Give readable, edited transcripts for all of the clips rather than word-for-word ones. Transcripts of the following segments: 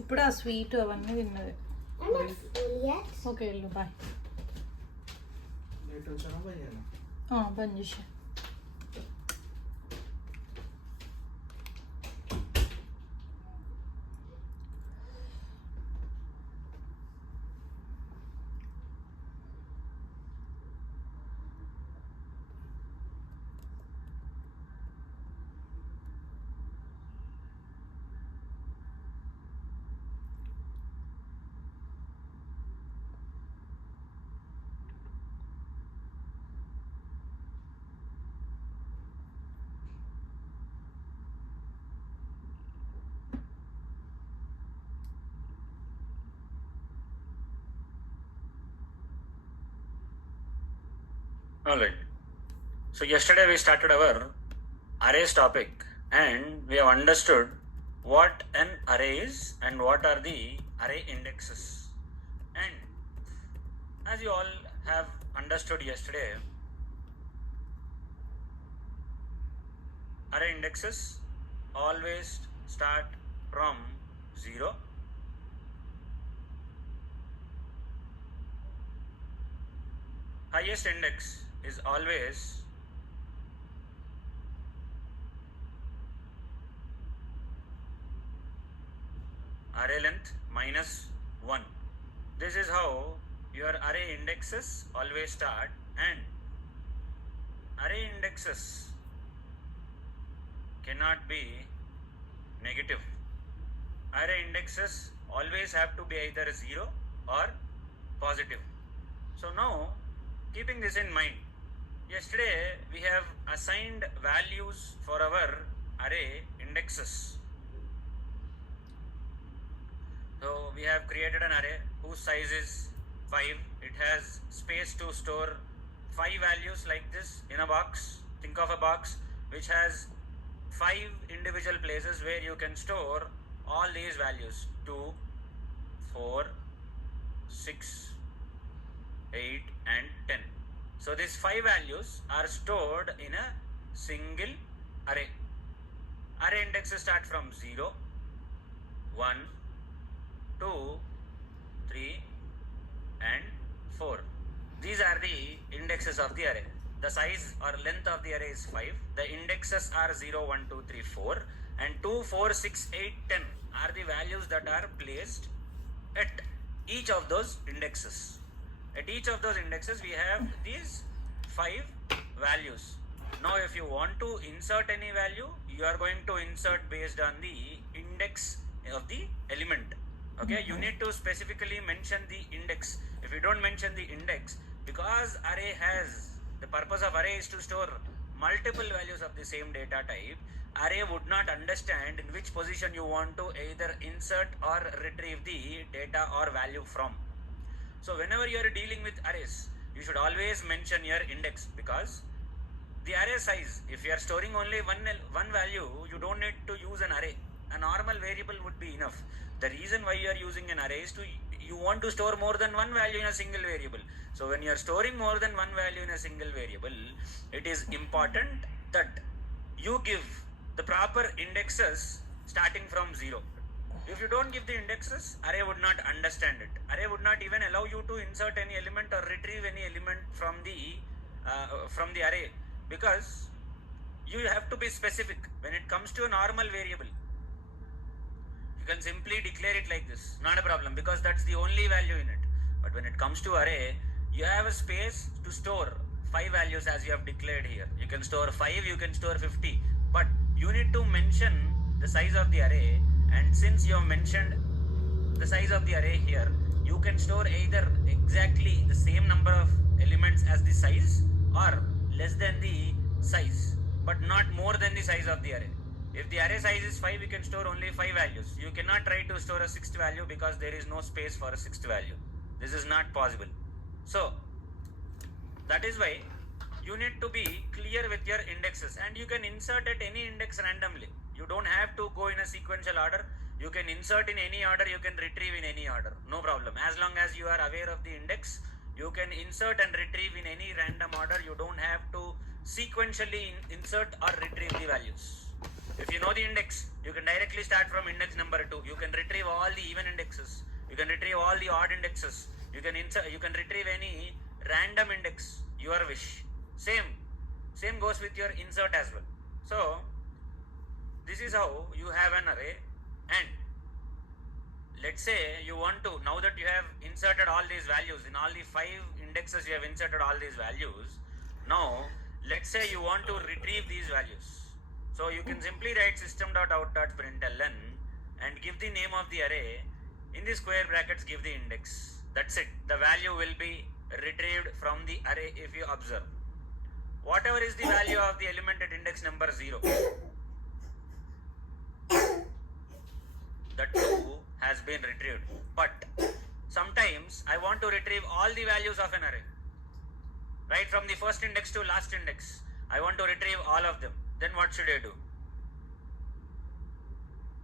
ఇప్పుడు ఆ స్వీట్ అవన్నీ తిన్నది. ఓకే వెళ్ళు బాయ్. బంద్ చేసా. Alright. So yesterday we started our arrays topic and we have understood what an array is and what are the array indexes. And as you all have understood yesterday, array indexes always start from 0. Highest index is always array length minus 1. This is how your array indexes always start, and array indexes cannot be negative. Array indexes always have to be either 0 or positive. So now, keeping this in mind, yesterday we have assigned values for our array indexes. So we have created an array whose size is 5. It has space to store 5 values like this in a box. Think of a box which has 5 individual places where you can store all these values: 2, 4, 6, 8 and 10. So these 5 values are stored in a single array. Array indexes start from 0, 1, 2, 3 and 4. These are the indexes of the array. The size or length of the array is 5. The indexes are 0, 1, 2, 3, 4 and 2, 4, 6, 8, 10 are the values that are placed at each of those indexes. At each of those indexes we have these 5 values. Now if you want to insert any value, you are going to insert based on the index of the element. Okay, you need to specifically mention the index. If you don't mention the index, because array has, the purpose of array is to store multiple values of the same data type, array would not understand in which position you want to either insert or retrieve the data or value from. So whenever you are dealing with arrays, you should always mention your index, because the array size, if you are storing only one value, you don't need to use an array. A normal variable would be enough. The reason why you are using an array is you want to store more than one value in a single variable. So when you are storing more than one value in a single variable, it is important that you give the proper indexes starting from 0. If you don't give the indexes, array would not understand it. Array would not even allow you to insert any element or retrieve any element from the array, because you have to be specific. When it comes to a normal variable, you can simply declare it like this, not a problem, because that's the only value in it. But when it comes to array, you have a space to store 5 values as you have declared here. You can store 5, you can store 50, but you need to mention the size of the array. And since you have mentioned the size of the array here, you can store either exactly the same number of elements as the size or less than the size, but not more than the size of the array. If the array size is 5, you can store only 5 values. You cannot try to store a 6th value, because there is no space for a 6th value. This is not possible. So that is why you need to be clear with your indexes, and you can insert at any index randomly. You don't have to go in a sequential order. You can insert in any order, you can retrieve in any order, no problem. As long as you are aware of the index, you can insert and retrieve in any random order. You don't have to sequentially insert or retrieve the values. If you know the index, you can directly start from index number 2. You can retrieve all the even indexes. You can retrieve all the odd indexes. You can retrieve any random index, your wish. Same goes with your insert as well. So this is how you have an array. And let's say you want to, now that you have inserted all these values, in all the 5 indexes you have inserted all these values, now let's say you want to retrieve these values. So you can simply write system.out.println and give the name of the array. In the square brackets give the index. That's it. The value will be retrieved from the array if you observe. Whatever is the value of the element at index number 0, that too has been retrieved. But sometimes I want to retrieve all the values of an array. Right from the first index to last index. I want to retrieve all of them. Then what should I do?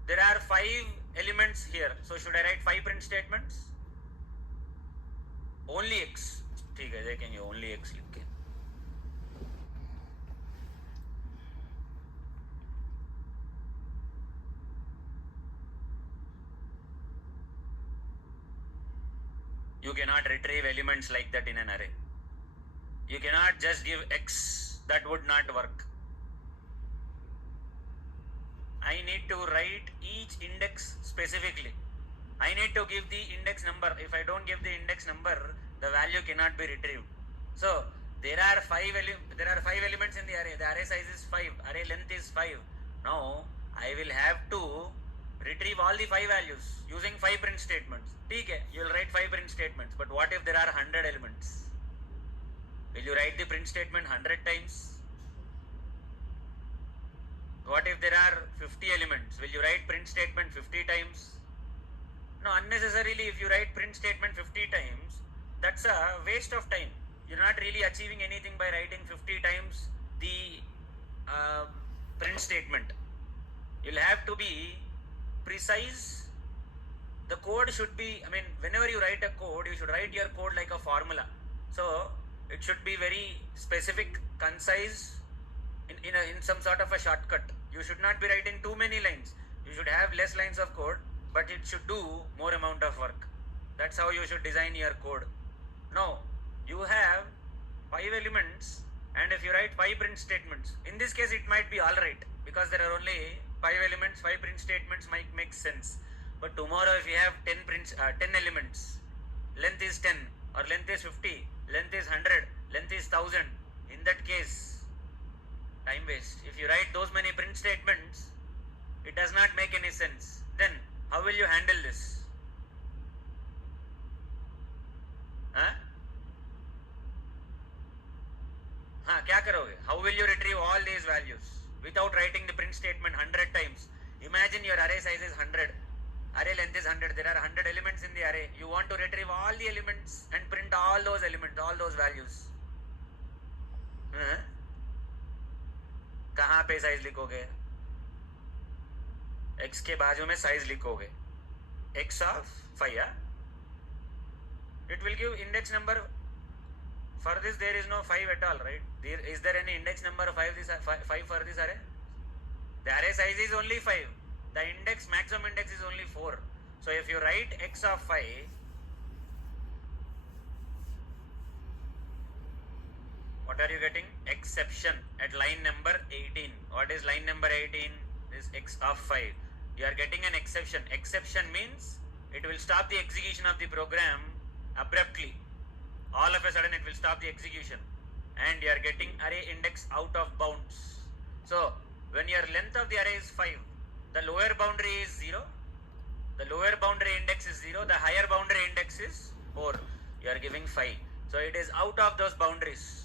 There are 5 elements here. So should I write 5 print statements? Only x. ठीक है, देखेंगे only x लिख के. You cannot retrieve elements like that in an array. You cannot just give x. That would not work. I need to write each index specifically. I need to give the index number. If I don't give the index number, the value cannot be retrieved. So there are 5 elements in the array. The array size is 5. Array length is 5. Now I will have to retrieve all the 5 values using 5 print statements. Okay, you will write 5 print statements. But what if there are 100 elements? Will you write the print statement 100 times? What if there are 50 elements? Will you write print statement 50 times? No, unnecessarily if you write print statement 50 times, that's a waste of time. You're not really achieving anything by writing 50 times the print statement. You'll have to be precise. The code should be, whenever you write a code, you should write your code like a formula. So it should be very specific, concise, in some sort of a shortcut. You should not be writing too many lines. You should have less lines of code, but it should do more amount of work. That's how you should design your code. Now, you have 5 elements, and if you write 5 print statements, in this case it might be alright, because there are only 5 elements, 5 print statements might make sense. But tomorrow if you have 10 elements, length is 10, or length is 50, length is 100, length is 1000, in that case, time waste. If you write those many print statements, it does not make any sense. Then how will you handle this? क्या करोगे? How will you retrieve all these values without writing the print statement 100 times? Imagine your array size is 100. Array length is 100. There are 100 elements in the array. You want to retrieve all the elements and print all those elements, all those values. कहाँ पे size लिखोगे? x के बाजू में size लिखोगे. x of 5. It will give index number. For this there is no 5 at all, right? Is there any index number 5 for this array? The array size is only 5. The maximum index is only 4. So if you write x of 5, what are you getting? Exception at line number 18. What is line number 18? This x of 5. You are getting an exception. Exception means it will stop the execution of the program abruptly. All of a sudden it will stop the execution. And you are getting array index out of bounds. So when your length of the array is 5, the lower boundary is 0. The lower boundary index is 0. The higher boundary index is 4. You are giving 5. So it is out of those boundaries.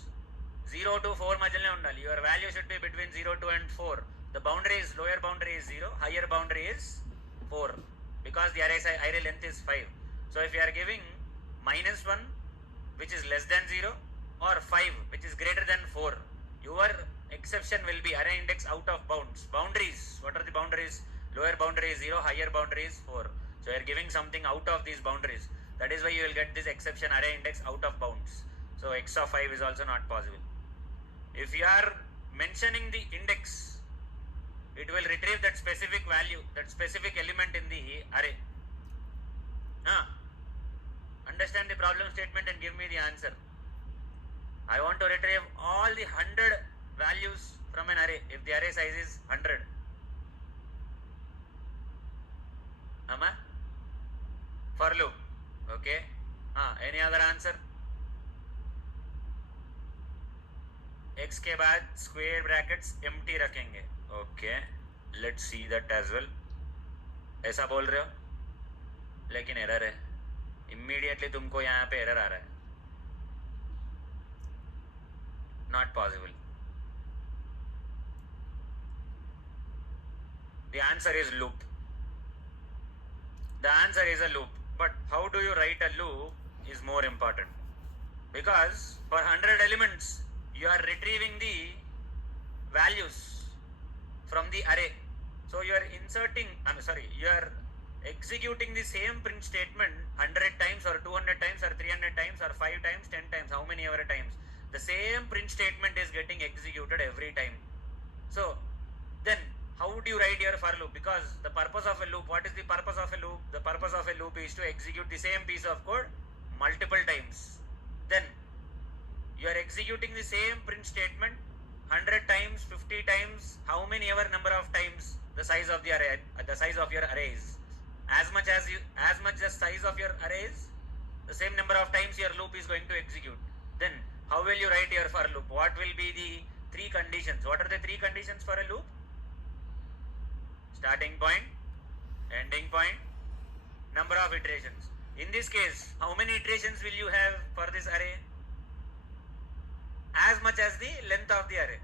0 to 4 majhalne undali. Your value should be between 0 to and 4. The boundary is, lower boundary is 0, higher boundary is 4, because the array length is 5. So if you are giving -1, which is less than 0, or 5, which is greater than 4, your exception will be array index out of bounds. Boundaries, what are the boundaries? Lower boundary is 0, higher boundary is 4. So you are giving something out of these boundaries. That is why you will get this exception, array index out of bounds. So x of 5 is also not possible. If you are mentioning the index it will retrieve that specific value, that specific element in the array. Understand the problem statement and give me the answer. I want to retrieve all the 100 values from an array if the array size is 100. Amma? For loop. Okay. Any other answer? X के बाद square brackets empty रखेंगे. Okay. Let's see that as well. ऐसा बोल रहे हो लेकिन error है. Immediately तुमको यहाँ पे एरर आ रहा है. Not possible. The answer is loop. The answer is a loop. But how do you write a loop is more important. Because for 100 elements, you are retrieving the values from the array. So you are you are executing the same print statement 100 times or 200 times or 300 times or 5 times, 10 times, how many ever times. The same print statement is getting executed every time. So then how would you write your for loop? Because the purpose of a loop, what is the purpose of a loop? The purpose of a loop is to execute the same piece of code multiple times. Then you are executing the same print statement 100 times, 50 times, how many ever number of times the size of the array, the size of your array is. As much the size of your array is, the same number of times your loop is going to execute. Then how will you write your for loop? What will be the three conditions? What are the three conditions for a loop? Starting point, ending point, number of iterations. In this case, how many iterations will you have for this array? As much as the length of the array.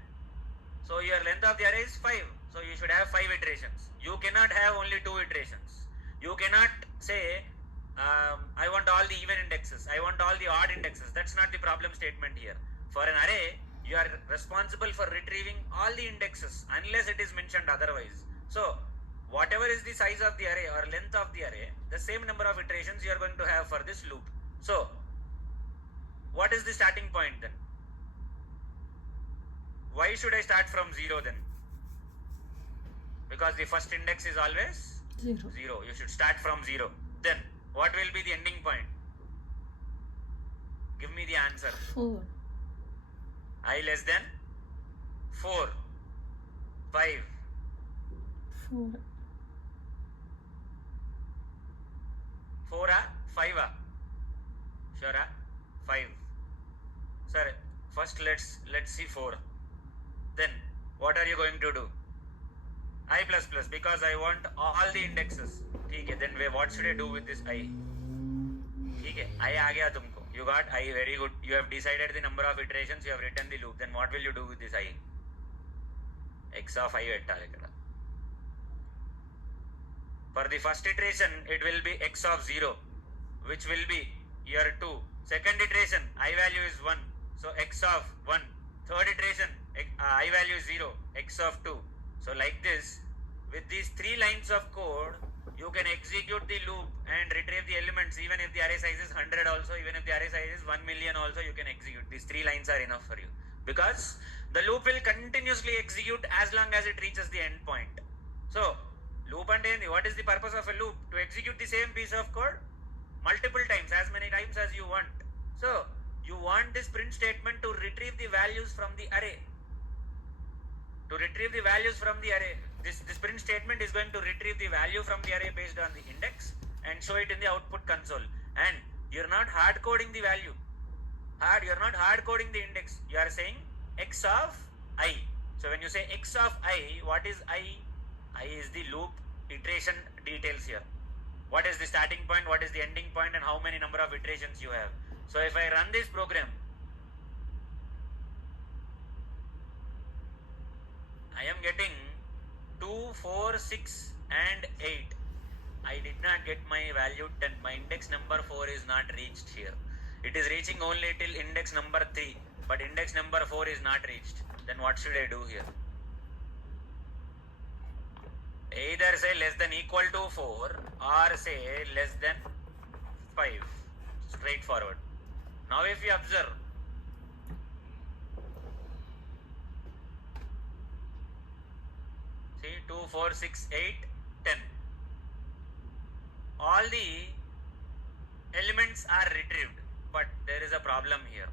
So your length of the array is 5. So you should have 5 iterations. You cannot have only 2 iterations. You cannot say, I want all the even indexes, I want all the odd indexes. That's not the problem statement here. For an array, you are responsible for retrieving all the indexes unless it is mentioned otherwise. So whatever is the size of the array or length of the array, the same number of iterations you are going to have for this loop. So what is the starting point then? Why should I start from 0 then? Because the first index is always 0. You should start from 0. Then what will be the ending point? Give me the answer. 4. I less than 4. 5. 4. 4 5 Sure 5. Sir, first let's see 4. Then what are you going to do? I plus plus, because I want all the indexes. Okay, then what should I do with this I? Okay, I aa gaya tumko. You got I, very good. You have decided the number of iterations, you have written the loop. Then what will you do with this I? X of I vettali ikkada. For the first iteration, it will be x of 0, which will be year 2. Second iteration, I value is 1, so x of 1. Third iteration, I value is 0, x of 2. So like this, with these 3 lines of code, you can execute the loop and retrieve the elements. Even if the array size is 100 also, even if the array size is 1 million also, you can execute. These 3 lines are enough for you. Because the loop will continuously execute as long as it reaches the end point. So, loop and what is the purpose of a loop? To execute the same piece of code multiple times, as many times as you want. So, you want this print statement to retrieve the values from the array. To retrieve the values from the array, this print statement is going to retrieve the value from the array based on the index and show it in the output console. And you're not hard coding the value. You're not hard coding the index. You are saying x of I. So when you say x of I, what is I? I is the loop iteration details here. What is the starting point, what is the ending point, and how many number of iterations you have. So if I run this program, I am getting 2, 4, 6 and 8. I did not get my value 10. My index number 4 is not reached here. It is reaching only till index number 3, but index number 4 is not reached. Then what should I do here? Either say less than equal to 4 or say less than 5. Straightforward. Now if you observe, See, 2, 4, 6, 8, 10. All the elements are retrieved, but there is a problem here.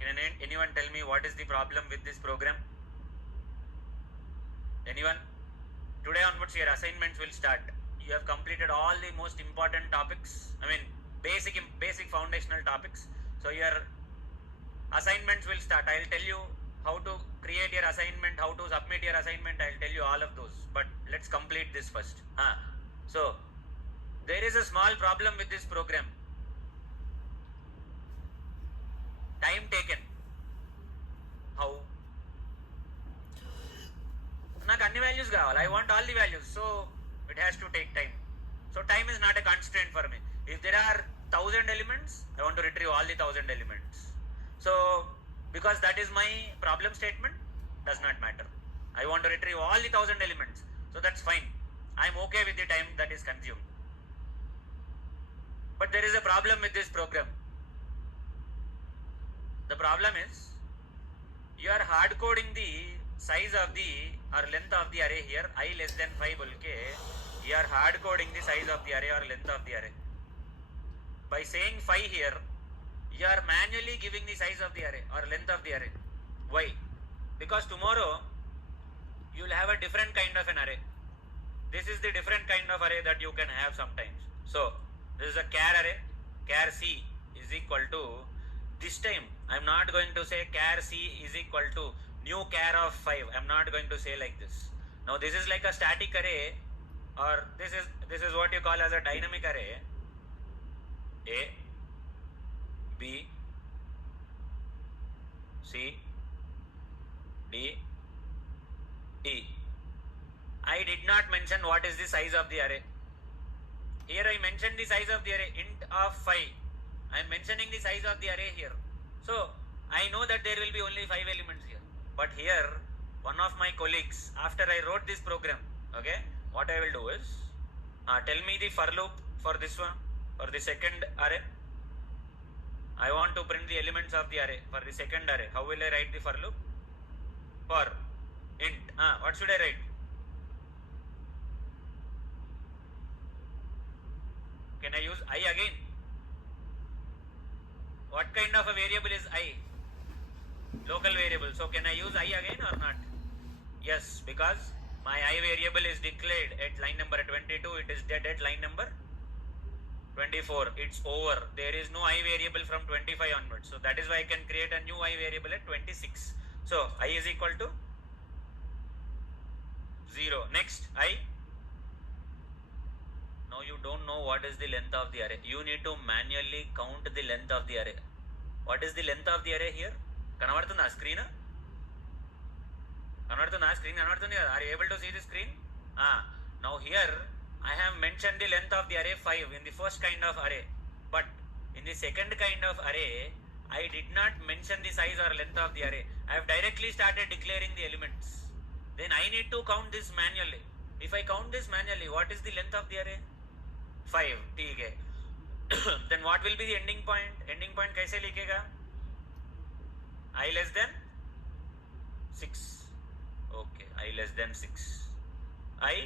Can anyone tell me what is the problem with this program? Anyone? Today onwards your assignments will start. You have completed all the most important topics. I mean basic foundational topics. So your assignments will start. I will tell you how to create your assignment, how to submit your assignment. I will tell you all of those. But let's complete this first. So there is a small problem with this program. Time taken. How? నాకు అన్ని values కావాలి. I want all the values, so it has to take time. So time is not a constraint for me. If there are 1000 elements, I want to retrieve all the 1000 elements. So because that is my problem statement, does not matter. I want to retrieve all the 1000 elements, so that's fine. I'm okay with the time that is consumed. But there is a problem with this program. The problem is you are hard coding the size of the or length of the array here, I less than 5 bolke you are hard coding the size of the array or length of the array. By saying 5 here, you are manually giving the size of the array or length of the array. Why? Because tomorrow you will have a different kind of an array. This is the different kind of array that you can have sometimes. So this is a char array. Char C is equal to, this time I am not going to say char C is equal to new char of 5. I am not going to say like this. Now this is like a static array, or this is what you call as a dynamic array. A, B, C, D, E. I did not mention what is the size of the array. Here I mentioned the size of the array, int of 5. I am mentioning the size of the array here. So I know that there will be only 5 elements here. But here, one of my colleagues, after I wrote this program, okay, what I will do is, tell me the for loop for this one, for the second array. I want to print the elements of the array for the second array. How will I write the for loop? For int, what should I write? Can I use I again? What kind of a variable is I? Local variable. So can I use I again or not? Yes, because my I variable is declared at line number 22. It is dead at line number 24. It's over. There is no I variable from 25 onwards. So that is why I can create a new I variable at 26. So I is equal to 0. Next I. Now you don't know what is the length of the array. You need to manually count the length of the array. What is the length of the array here? కనబడుతుందా screen? కనబడుతుందా screen? కనబడుతుంది కదా? Are you able to see the screen? Now here I have mentioned the length of the array 5 in the first kind of array, but in the second kind of array I did not mention the size or length of the array. I have directly started declaring the elements. Then I need to count this manually. If I count this manually, what is the length of the array? 5. ठीक है. Then what will be the ending point? Ending point कैसे लिखेगा? I less than 6. Okay, I less than 6. I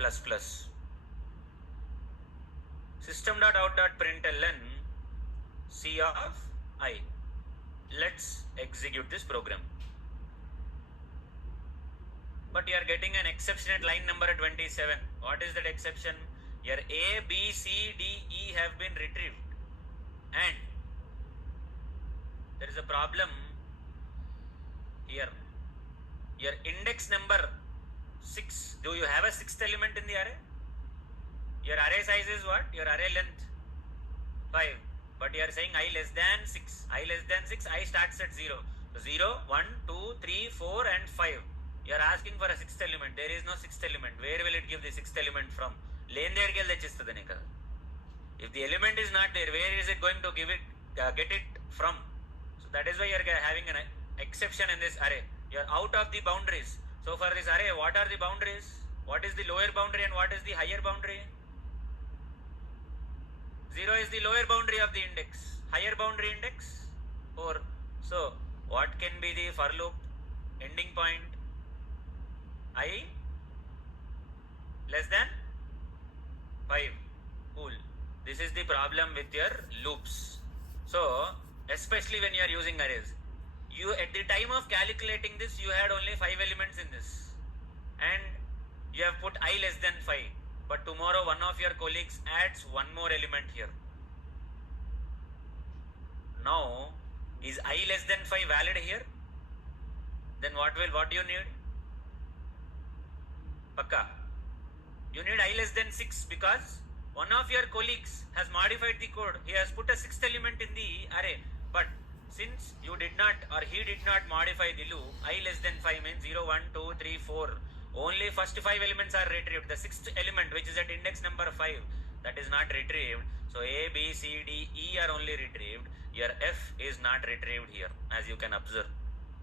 plus plus. System.out.println C of I. Let's execute this program. But you are getting an exception at line number 27. What is that exception? Your A, B, C, D, E have been retrieved, and there is a problem here. Your index number 6. Do you have a sixth element in the array? Your array size is what? Your array length 5. But you are saying I less than 6. I less than 6. I starts at 0. So 0, 1, 2, 3, 4 and 5. You are asking for a sixth element. There is no sixth element. Where will it give the sixth element from? Lane there kel techistadani kada. If the element is not there, where is it going to give it, get it from? So that is why you are having an exception in this array. You are out of the boundaries. So for this array, what are the boundaries? What is the lower boundary and what is the higher boundary? 0 is the lower boundary of the index. Higher boundary index 4. So what can be the for loop ending point? I less than 5. Cool. This is the problem with your loops. So especially when you are using arrays, you at the time of calculating this, you had only 5 elements in this, and you have put I less than 5. But tomorrow one of your colleagues adds one more element here. Now, is I less than 5 valid here? Then what do you need? Pakka. You need I less than 6 because one of your colleagues has modified the code. He has put a 6th element in the array. But since you did not, or he did not modify the loop, I less than 5 means 0, 1, 2, 3, 4. Only first 5 elements are retrieved. The 6th element, which is at index number 5, that is not retrieved. So A, B, C, D, E are only retrieved. Your F is not retrieved here, as you can observe.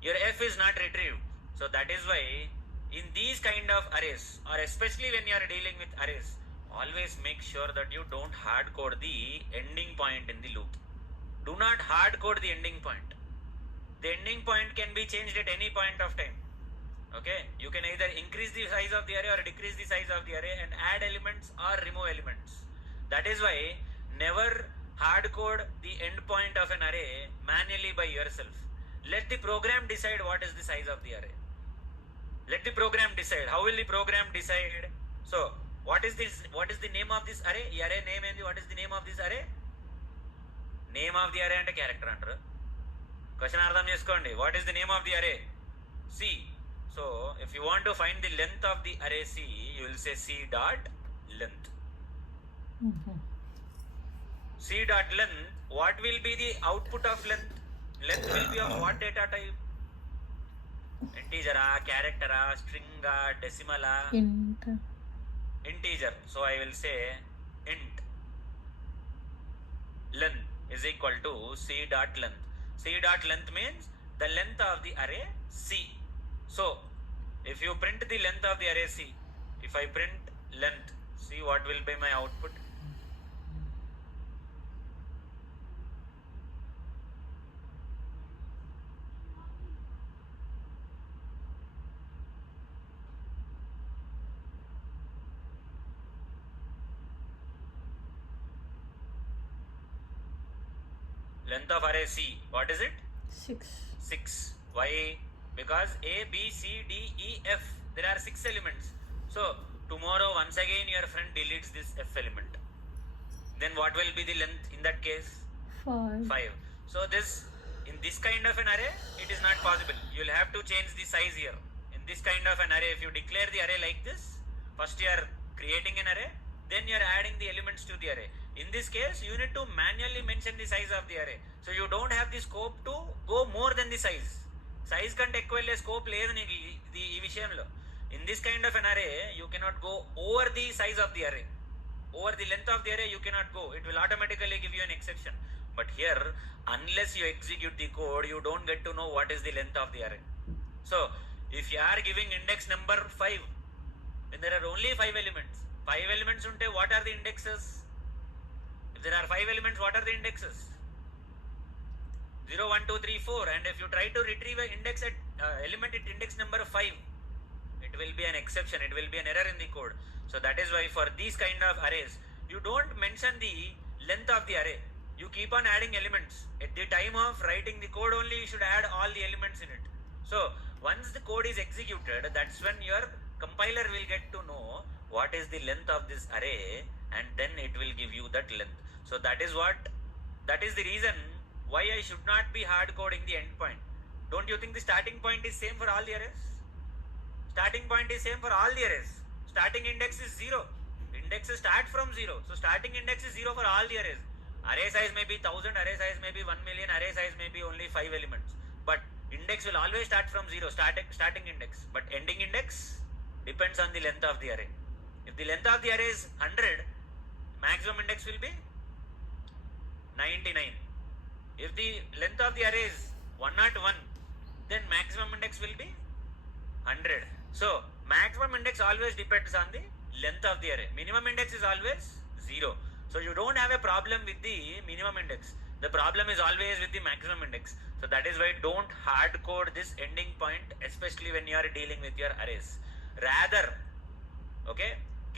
Your F is not retrieved. So that is why in these kind of arrays, or especially when you are dealing with arrays, always make sure that you don't hard code the ending point in the loop. Do not hard code the ending point. The ending point can be changed at any point of time. Okay, you can either increase the size of the array or decrease the size of the array and add elements or remove elements. That is why never hard code the end point of an array manually by yourself. Let the program decide what is the size of the array. Let the program decide. How will the program decide? So, what is this? What is the name of this array? The array name and what is the name of this array? Name of the array and a character under. Question ardham cheskondi. What is the name of the array? C. So, if you want to find the length of the array C, you will say C dot length. C dot length. What will be the output of length? Length will be of what data type? Integer, character, string, decimal, integer. So I will say int length is equal to C dot length. C dot length means the length of the array C. So if you print the length of the array C, if I print length, see what will be my output? Length of array C, what is it? 6. 6. Why? Because A, B, C, D, E, F, there are 6 elements. So tomorrow once again your friend deletes this F element. Then what will be the length in that case? 5. 5. So this, in this kind of an array, it is not possible. You will have to change the size here. In this kind of an array, if you declare the array like this, first you are creating an array, then you are adding the elements to the array. In this case, you need to manually mention the size of the array. So you don't have the scope to go more than the size. Size కంటే ఎక్కువ వెళ్ళే scope లేదు నీకు ఈ విషయంలో. In this kind of an array, you cannot go over the size of the array. Over the length of the array, you cannot go. It will automatically give you an exception. But here, unless you execute the code, you don't get to know what is the length of the array. So, if you are giving index number 5, then there are only 5 elements. 5 elements unte, what are the indexes? If there are 5 elements, what are the indexes? 0, 1, 2, 3, 4. And if you try to retrieve an index at element at index number 5, it will be an exception. It will be an error in the code. So that is why for these kind of arrays, you don't mention the length of the array. You keep on adding elements. At the time of writing the code only, you should add all the elements in it. So once the code is executed, that's when your compiler will get to know what is the length of this array, and then it will give you that length. So that is the reason why I should not be hard coding the endpoint. Don't you think the starting point is same for all the arrays? Starting point is same for all the arrays. Starting index is 0. Indexes start from 0. So starting index is 0 for all the arrays. Array size may be 1000, array size may be 1 million, array size may be only 5 elements. But index will always start from 0, starting index. But ending index depends on the length of the array. If the length of the array is 100, maximum index will be 99. If the length of the array is 101, then maximum index will be 100. So maximum index always depends on the length of the array. Minimum index is always 0. So you don't have a problem with the minimum index. The problem is always with the maximum index. So that is why don't hard code this ending point, especially when you are dealing with your arrays. Rather, okay,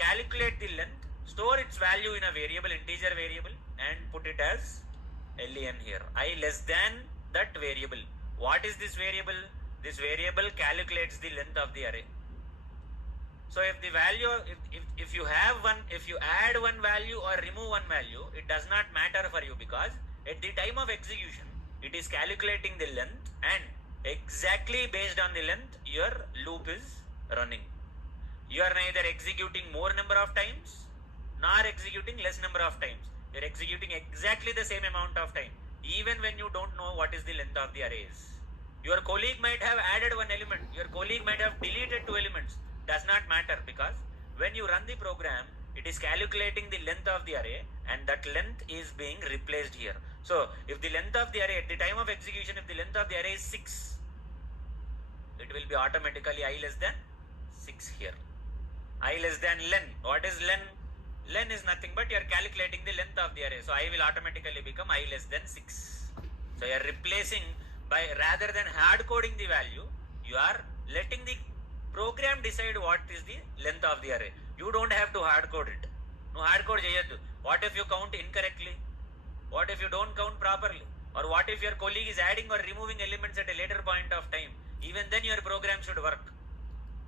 calculate the length, store its value in a variable, integer variable, and put it as len here. I less than that variable. What is this variable? This variable calculates the length of the array. So if the value, if you have one, if you add one value or remove one value, it does not matter for you, because at the time of execution, it is calculating the length, and exactly based on the length, your loop is running. You are neither executing more number of times nor executing less number of times. You are executing exactly the same amount of time, even when you don't know what is the length of the arrays. Your colleague might have added one element, your colleague might have deleted two elements. Does not matter, because when you run the program, it is calculating the length of the array, and that length is being replaced here. So if the length of the array at the time of execution, if the length of the array is 6, it will be automatically I less than 6 here. I less than len. What is len? Len is nothing but you are calculating the length of the array. So I will automatically become I less than 6. So you are replacing by, rather than hard coding the value, you are letting the program decide what is the length of the array. You don't have to hard code it. No hard code cheyaddu. What if you count incorrectly? What if you don't count properly? Or what if your colleague is adding or removing elements at a later point of time? Even then your program should work.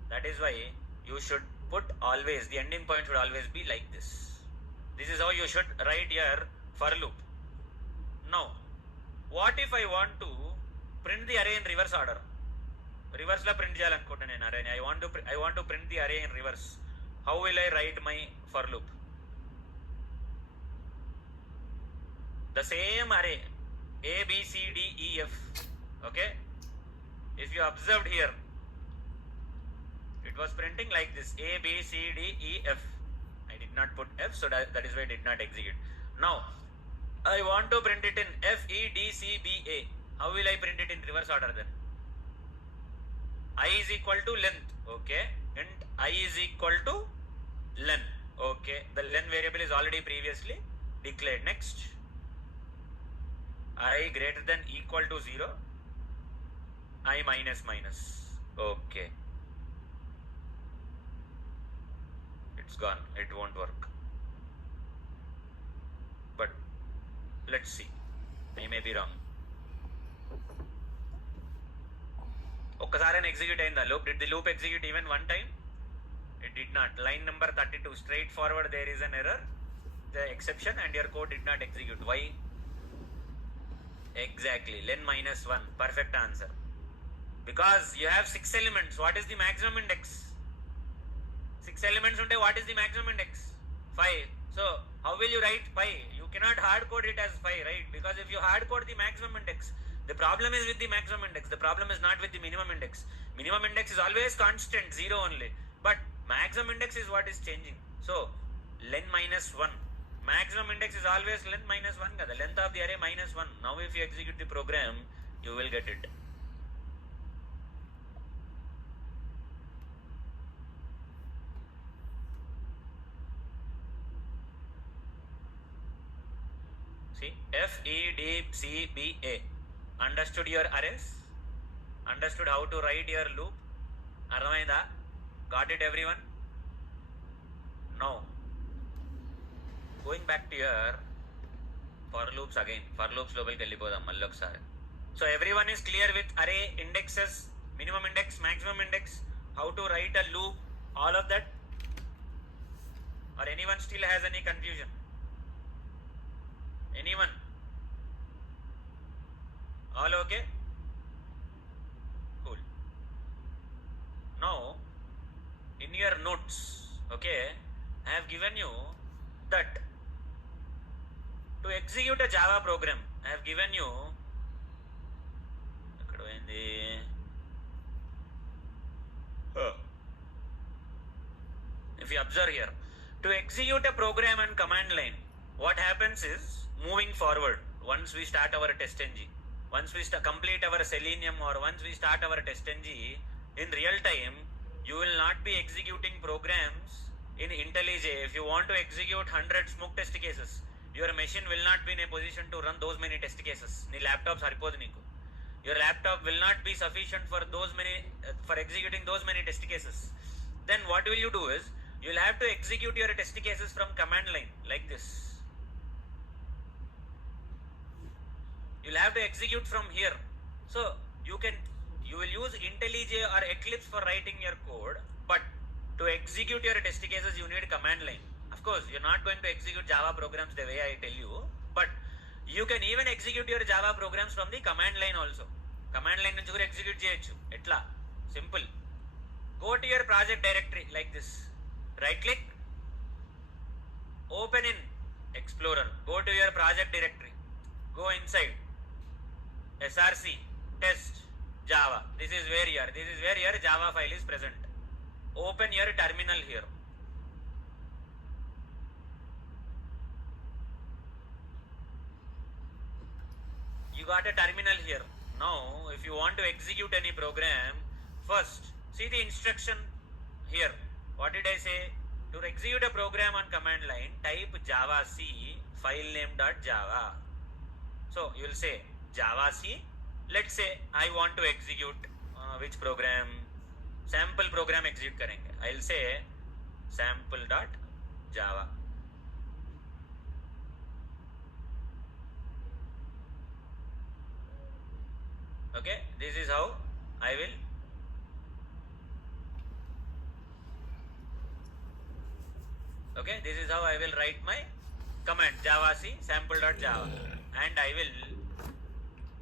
That is why you should put always, the ending point should always be like this. This is how you should write your for loop. Now, what if I want to print the array in reverse order? Reverse la print cheyalanuntunna nenu array ni. I want to print the array in reverse. How will I write my for loop? The same array, A, B, C, D, E, F. Okay? If you observed here, it was printing like this: A, B, C, D, E, F. I did not put F, so that is why I did not execute. Now, I want to print it in F, E, D, C, B, A. How will I print it in reverse order then? I is equal to length, okay, and I is equal to len, okay. The len variable is already previously declared. Next, I greater than equal to 0, I minus minus, okay. It's gone, it won't work. But let's see, I may be wrong. ఒక్కసారైనా execute అయిందా loop? Did the loop execute even one time? It did not. Line number 32, straightforward, there is an error, the exception, and your code did not execute. Why? Exactly, len minus 1, perfect answer. Because you have 6 elements. What is the maximum index? 6 elements unte, what is the maximum index? 5. So how will you write 5? You cannot hard code it as 5, right? Because if you hard code the maximum index, the problem is with the maximum index. The problem is not with the minimum index. Minimum index is always constant, 0 only. But maximum index is what is changing. So len minus 1. Maximum index is always len minus 1. The length of the array minus 1. Now if you execute the program, you will get it. See, F, E, D, C, B, A. Understood your arrays? Understood how to write your loop? Arthamainda? Got it, everyone? Now, going back to your for loops again. For loops లోపలికి వెళ్ళిపోదాం మళ్ళీ ఒకసారి. So everyone is clear with array indexes, minimum index, maximum index, how to write a loop, all of that? Or anyone still has any confusion? Anyone? All okay? Cool. Now, in your notes, okay, I have given you that to execute a Java program, I have given you, if you observe here, to execute a program and command line, what happens is, moving forward, once we start our testng, once we complete our Selenium, or once we start our testng, in real time, you will not be executing programs in IntelliJ. If you want to execute 100 smoke test cases, your machine will not be in a position to run those many test cases. Nee laptop saripodu neeku. Your laptop will not be sufficient for those many, for executing those many test cases. Then what will you do is, you'll have to execute your test cases from command line like this. You'll have to execute from here. So you will use IntelliJ or Eclipse for writing your code, but to execute your test cases you need command line. Of course, you're not going to execute Java programs the way I tell you, but you can even execute your Java programs from the command line also. Command line నుంచి కూడా execute చేయొచ్చు. ఎట్లా? Simple. Go to your project directory like this. Right click. Open in Explorer. Go to your project directory. Go inside. src test Java. This is where your Java file is present. Open your terminal here. You got a terminal here. Now if you want to execute any program, first see the instruction here. What did I say? To execute a program on command line, type javac filename.java. So you will say javac. Let's say I want to execute which program? Sample program execute करेंगे. I'll say sample.java. Okay, this is how I will write my command javac sample.java, and I will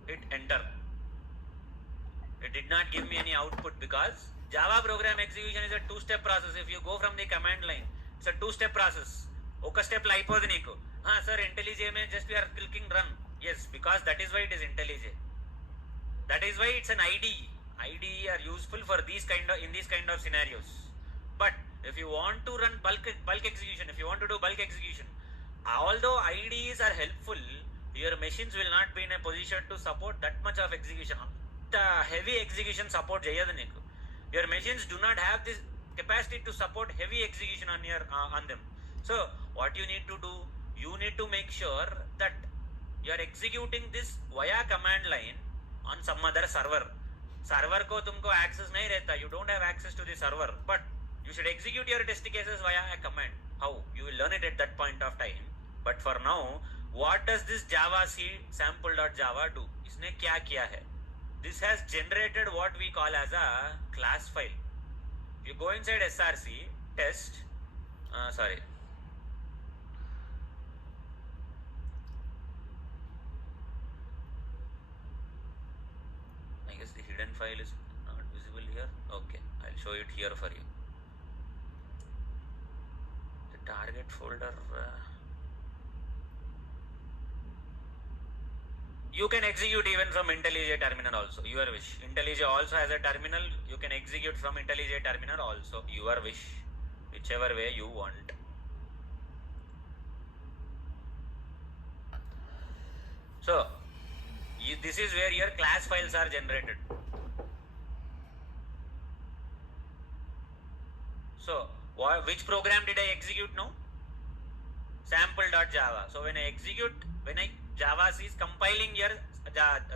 hit enter. It did not give me any output because Java program execution is a two-step process. If you go from the command line, it's a two-step process. Oka step la అయిపోదు నీకు. Sir, IntelliJ mein just we are clicking run. Yes, because that is why it is IntelliJ. That is why it's an IDE. IDE are useful for these kind of scenarios. But if you want to run bulk execution, if you want to do bulk execution, although IDEs are helpful, your machines will not be in a position to support that much of execution. The heavy execution support cheyadu neeku. Your machines do not have this capacity to support heavy execution on them. So what you need to do, you need to make sure that you are executing this via command line on some other server. Server ko tumko access nahi rehta, you don't have access to the server, but you should execute your test cases via a command. How? You will learn it at that point of time. But for now, what does this javac sample.java do? इसने क्या किया है? This has generated what we call as a class file. You go inside src test I guess the hidden file is not visible here. Okay, I'll show it here for you. The target folder, you can execute even from IntelliJ terminal also, your wish. IntelliJ also has a terminal. You can execute from IntelliJ terminal also, your wish, whichever way you want. So this is where your class files are generated. So which program did I execute now? Sample.java. So when Java is compiling your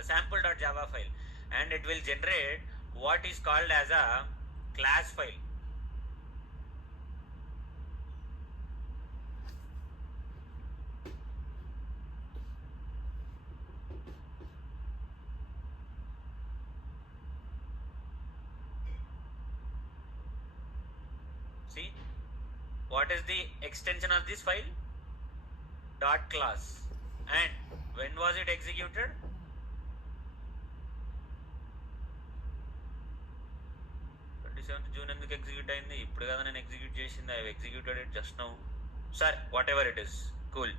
sample.java file, and it will generate what is called as a class file. See, what is the extension of this file? Dot class. And when was it executed? 27th June ఎందుకు execute అయింది? ఇప్పుడు కదా నేను execute చేసింది. I have executed it just now. Sir, whatever it is, cool.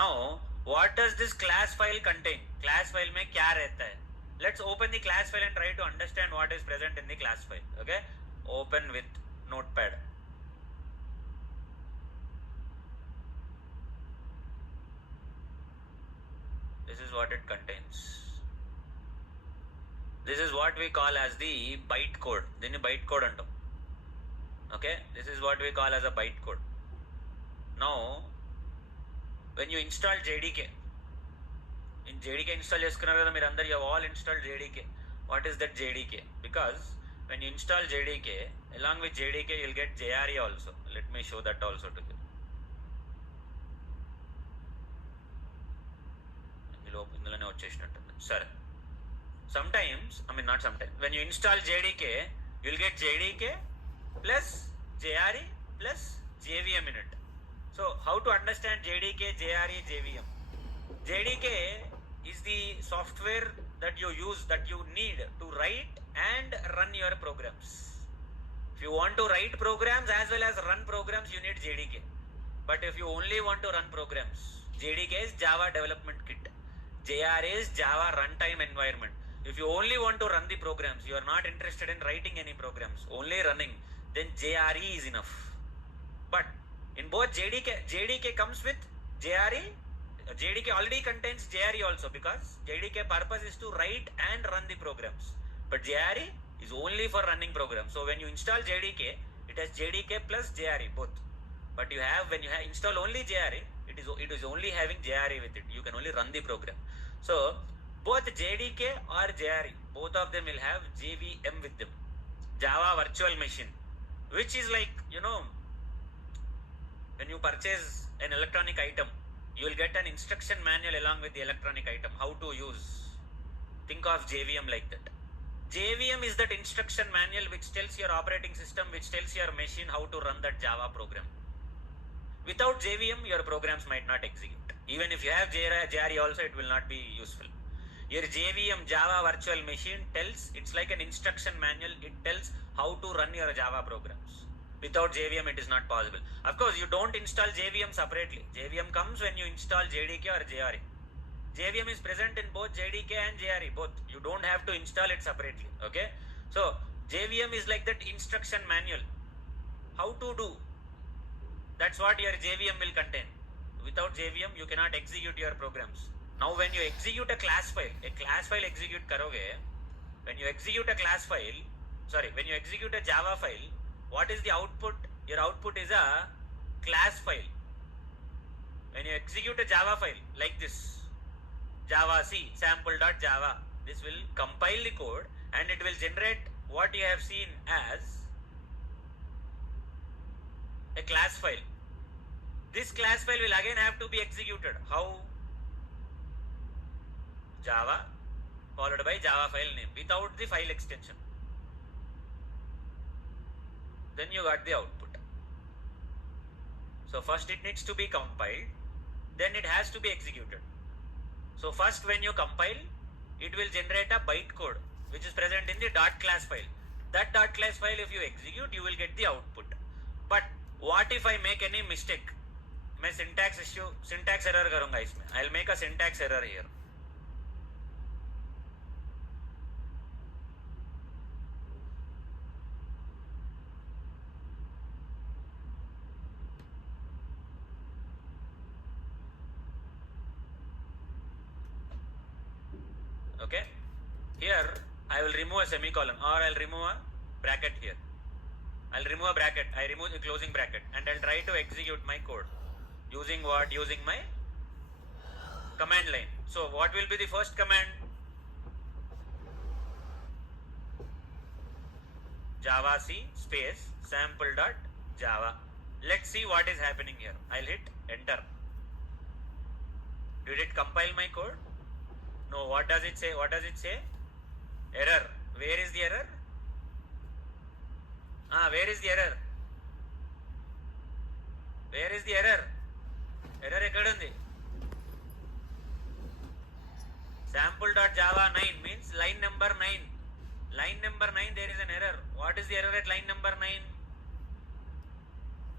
Now what does this class file contain? Class file में क्या रहता है? Let's open the class file and try to understand what is present in the class file. Okay, open with notepad. This is what it contains. This is what we call as the bytecode. Then bytecode antam. Okay, this is what we call as a bytecode. Now when you install JDK, in JDK install cheskunnaru kada meer andaru, you have all installed JDK. What is that JDK? Because when you install JDK, along with JDK you'll get JRE also. Let me show that also to you. ఇందులోనే వచ్చేసినట్టుంది. సరే, sometimes, I mean not sometimes, when you install JDK you'll get JDK plus JRE plus JVM in it. So how to understand JDK, JRE, JVM? JDK is the software that you use, that you need to write and run your programs. If you want to write programs as well as run programs, you need JDK. But if you only want to run programs, JDK is Java Development Kit. JRE is Java Runtime Environment. If you only want to run the programs, you are not interested in writing any programs, only running, then JRE is enough. But in both JDK comes with JRE. JDK already contains JRE also, because JDK purpose is to write and run the programs. But JRE is only for running programs. So when you install JDK, it has JDK plus JRE both. But when you install only JRE, it is only having JRE with it. You can only run the program. So both JDK or JRE, both of them will have JVM with them, Java Virtual Machine, which is like, when you purchase an electronic item, you will get an instruction manual along with the electronic item, how to use. Think of JVM like that. JVM is that instruction manual which tells your operating system, which tells your machine how to run that Java program. Without JVM, your programs might not execute. Even if you have JRE also, it will not be useful. Your JVM, Java Virtual Machine, it's like an instruction manual. It tells how to run your Java programs. Without JVM, it is not possible. Of course, you don't install JVM separately. JVM comes when you install JDK or JRE. JVM is present in both JDK and JRE, both. You don't have to install it separately. Okay? So, JVM is like that instruction manual. How to do. That's what your JVM will contain. Without JVM, you cannot execute your programs. Now, when you execute a class file execute karoge. When you execute a Java file, what is the output? Your output is a class file. When you execute a Java file like this, Java C sample.java, this will compile the code and it will generate what you have seen as a class file. This class file will again have to be executed. How? Java followed by Java file name without the file extension. Then you got the output. So first it needs to be compiled, then it has to be executed. So first when you compile, it will generate a bytecode which is present in the .class file. That .class file, if you execute, you will get the output. But what if I make any mistake? मैं syntax error करूँगा इसमें. I'll make a syntax error here. Okay, here I will remove a semicolon, or I'll remove a bracket here. I'll remove a bracket, I remove the closing bracket, and I'll try to execute my code. Using what? Using my command line. So what will be the first command? Java C space sample.java. Let's see what is happening here. I'll hit enter. Did it compile my code? No. What does it say? Error. Where is the error? Where is the error? Error ekkadundi? Sample.java 9 means line number 9. Line number 9, there is an error. What is the error at line number 9?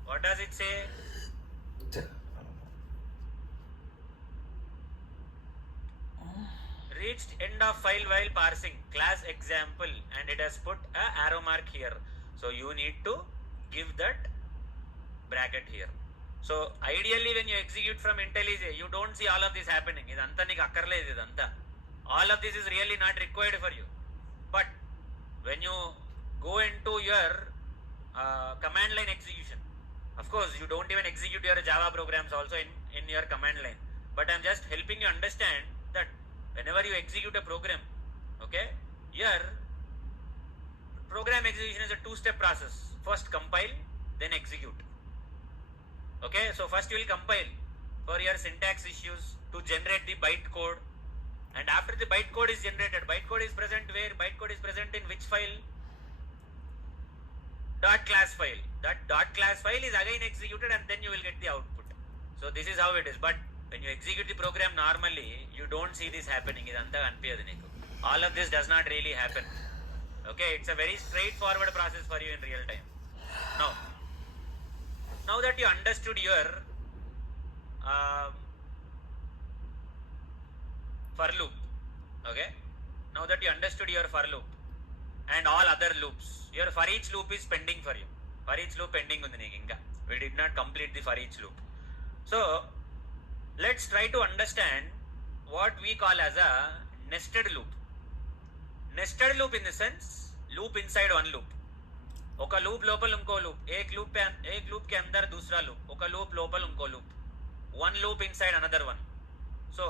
What does it say? Reached end of file while parsing class example, and it has put a arrow mark here. So you need to give that bracket here. So ideally when you execute from IntelliJ, you don't see all of this happening. Idantha neeku akkarledu idantha. All of this is really not required for you. But when you go into your command line execution, of course you don't even execute your Java programs also in your command line. But I'm just helping you understand that whenever you execute a program, okay, here program execution is a two-step process. First compile, then execute. Okay, so first you will compile for your syntax issues to generate the bytecode, and after the bytecode is generated, bytecode is present where? Bytecode is present in which file? Dot class file. That dot class file is again executed and then you will get the output. So this is how it is. But when you execute the program normally, you don't see this happening. All of this does not really happen. Okay, it's a very straightforward process for you in real time. Now that you understood your for loop, okay, now that you understood your for loop and all other loops, your for each loop is pending for you. For each loop pending undi neeku inga. We did not complete the for each loop. So let's try to understand what we call as a nested loop. Nested loop in the sense loop inside one loop. ఒక loop లోపల ఇంకో loop, एक loop के अंदर दूसरा loop, ఒక loop లోపల ఇంకో loop, one loop inside another one. So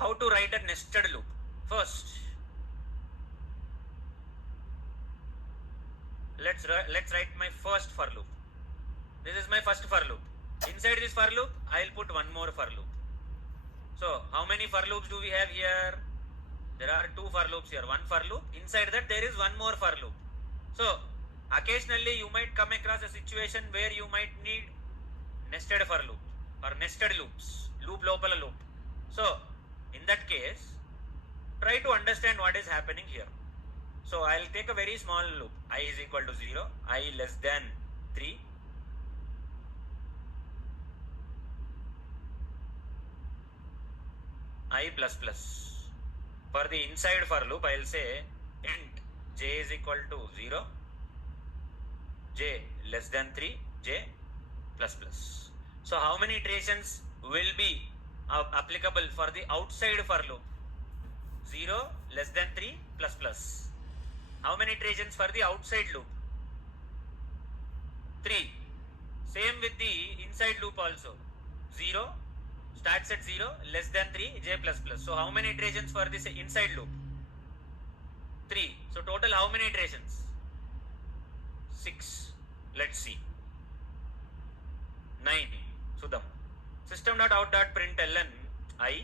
how to write a nested loop? First let's write my first for loop. This is my first for loop. Inside this for loop I'll put one more for loop. So how many for loops do we have here? There are two for loops here, one for loop, inside that there is one more for loop. So occasionally you might come across a situation where you might need nested for loop or nested loops, loop lopala loop. So in that case try to understand what is happening here. So I'll take a very small loop, I is equal to 0, I less than 3, I plus plus. For the inside for loop I'll say int j is equal to 0, j less than 3, j plus plus. So how many iterations will be applicable for the outside for loop? 0, less than 3, plus plus. How many iterations for the outside loop? 3. Same with the inside loop also. 0 starts at 0, less than 3, j plus plus. So how many iterations for this inside loop? 3. So total how many iterations? 6. Let's see. 9. Sudam. System.out.println I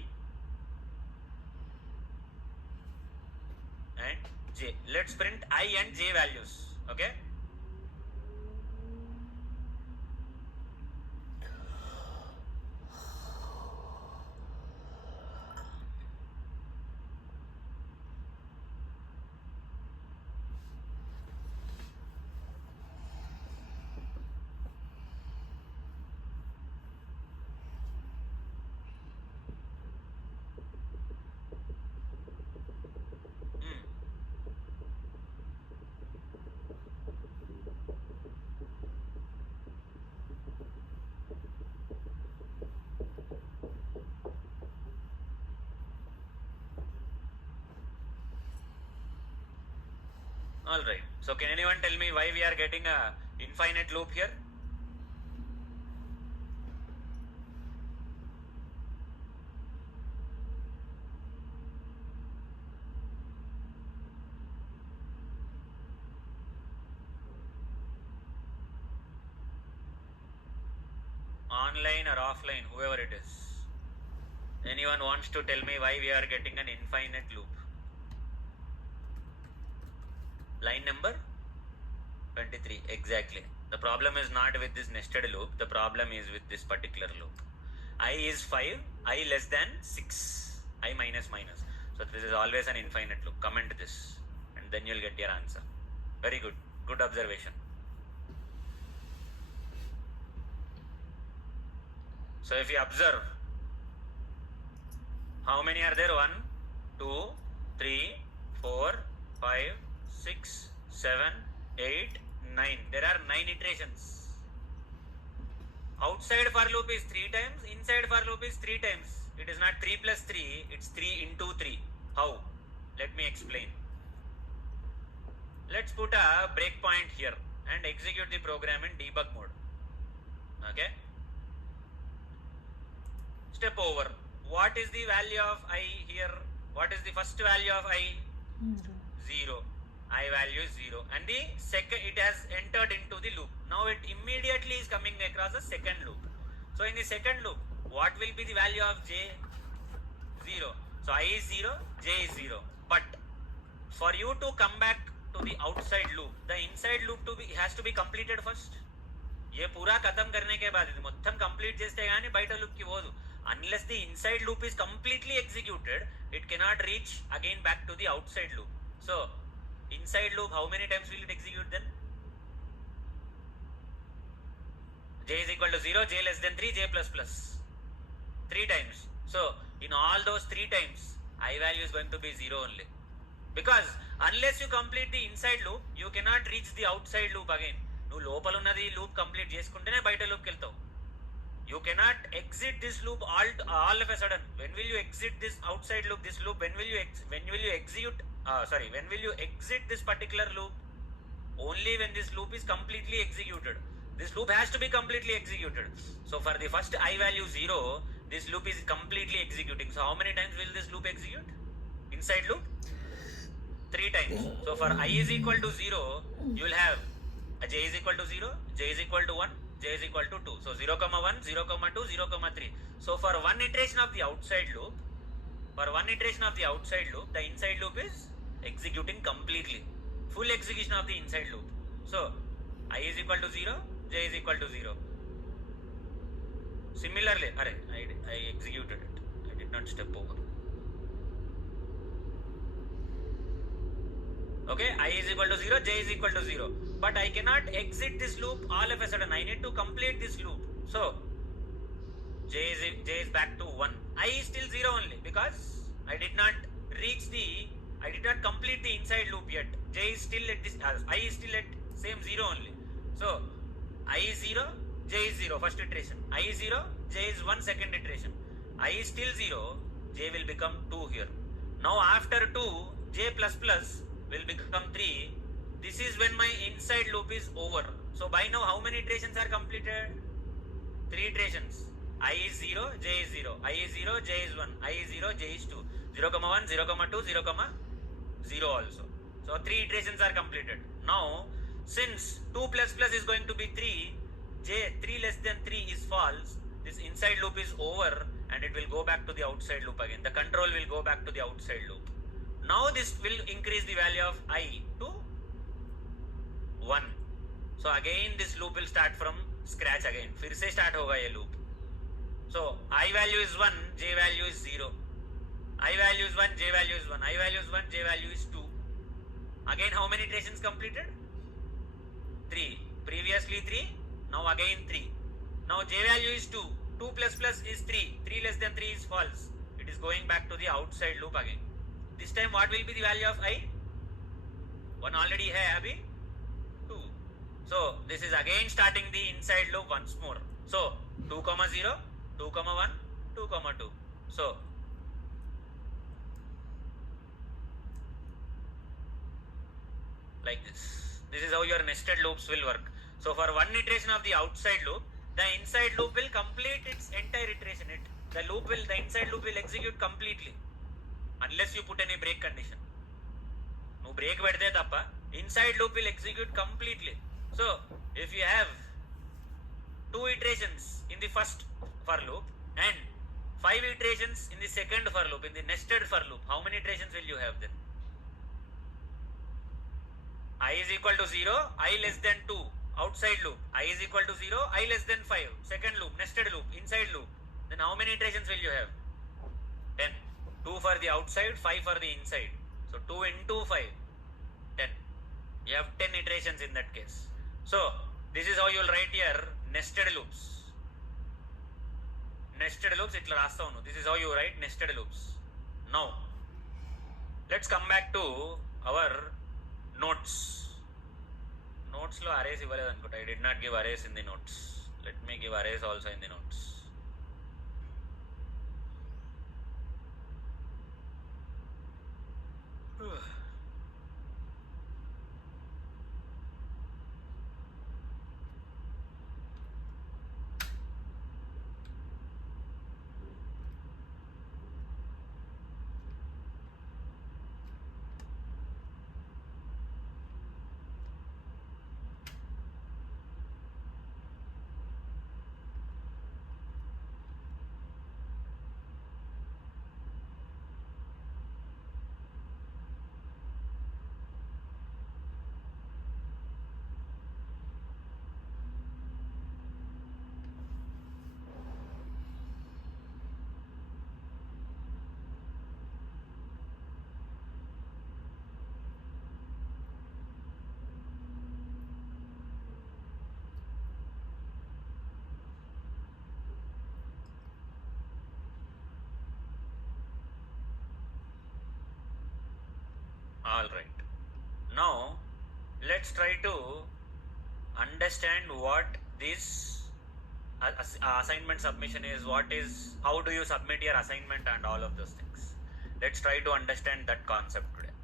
and j. Let's print I and j values. Okay. Alright, so can anyone tell me why we are getting a infinite loop here? Online or offline, whoever it is. Anyone wants to tell me why we are getting an infinite loop? Line number 23, exactly. The problem is not with this nested loop, the problem is with this particular loop. I is 5, I less than 6, I minus minus. So this is always an infinite loop. Comment this and then you'll get your answer. Very good, good observation. So if you observe, how many are there? 1, 2, 3, 4, 5, 6, 7, 8, 9. There are 9 iterations. Outside for loop is 3 times, inside for loop is 3 times. It is not 3 plus 3, it's 3 into 3. How? Let me explain. Let's put a breakpoint here and execute the program in debug mode. Okay? Step over. What is the value of I here? What is the first value of I? 0. I value is 0, and the second it has entered into the loop. Now it immediately is coming across the second loop. So in the second loop, what will be the value of j? 0. So I is 0, j is 0. But for you to come back to the outside loop, the inside loop has to be completed first. ये पूरा खत्म करने के बाद మొత్తం complete చేస్తే గానీ బయట లూప్ కి పోదు. Unless the inside loop is completely executed, it cannot reach again back to the outside loop. So inside loop, how many times will it execute then? J is equal to 0, j less than 3, j plus plus 3 times. So in all those 3 times, I value is going to be 0 only, because unless you complete the inside loop, you cannot reach the outside loop again. నువ్వు లోపల ఉన్నది loop complete చేసుకుంటేనే బయట లూప్కి వెళ్తావు. You cannot exit this loop all of a sudden. When will you exit this outside loop, this loop? When will you exit this particular loop? Only when this loop is completely executed. This loop has to be completely executed. So for the first I value 0, this loop is completely executing. So how many times will this loop execute? Inside loop? 3 times. So for I is equal to 0, you will have j is equal to 0, j is equal to 1, j is equal to 2. So 0, 1, 0, 2, 0, 3. So for one iteration of the outside loop, the inside loop is executing completely. Full execution of the inside loop. So I is equal to 0, j is equal to 0. Similarly, I executed it. I did not step over. Okay, I is equal to 0, j is equal to 0. But I cannot exit this loop all of a sudden. I need to complete this loop. So j is back to 1. I is still 0 only, because I did not complete the inside loop yet. J is still at this, I is still at same 0 only. So I is 0, j is 0 first iteration. I is 0, j is 1 second iteration. I is still 0, j will become 2 here. Now after 2, j plus plus will become 3. This is when my inside loop is over. So by now how many iterations are completed? 3 iterations. I is 0, j is 0. I is 0, j is 1. I is 0, j is 2. 0, 1, 0, 2, 0, 0 also. So 3 iterations are completed. Now since 2 plus plus is going to be 3, 3 less than 3 is false. This inside loop is over and it will go back to the outside loop again. The control will go back to the outside loop. Now this will increase the value of I to 1. So again this loop will start from scratch again. फिर से start होगा ये loop. So I value is 1, j value is 0. I value is 1, j value is 1. I value is 1, j value is 2. Again how many iterations completed? 3. Previously 3, now again 3. Now j value is 2. 2 plus plus is 3. 3 less than 3 is false. It is going back to the outside loop again. This time what will be the value of I? 1 already hai abhi 2. So this is again starting the inside loop once more. So 2, 0, 2, 1, 2, 2. So like this. This is how your nested loops will work. So for one iteration of the outside loop, the inside loop will complete its entire iteration. The inside loop will execute completely unless you put any break condition. No break pedte tappa inside loop will execute completely. So if you have 2 iterations in the first for loop and 5 iterations in the second for loop, in the nested for loop, how many iterations will you have then? I is equal to 0, I less than 2, outside loop. I is equal to 0, I less than 5, second loop, nested loop, inside loop. Then how many iterations will you have? 10. 2 for the outside, 5 for the inside. So 2 into 5, 10. You have 10 iterations in that case. So this is how you will write here nested loops. Nested loops, itla rasta unnu. This is how you write nested loops. Now let's come back to our notes. Notes lo arrays ivvaledu anukunta. I did not give arrays in the notes. Let me give arrays also in the notes. All right. Now let's try to understand what this assignment submission is, what is, how do you submit your assignment and all of those things. Let's try to understand that concept today.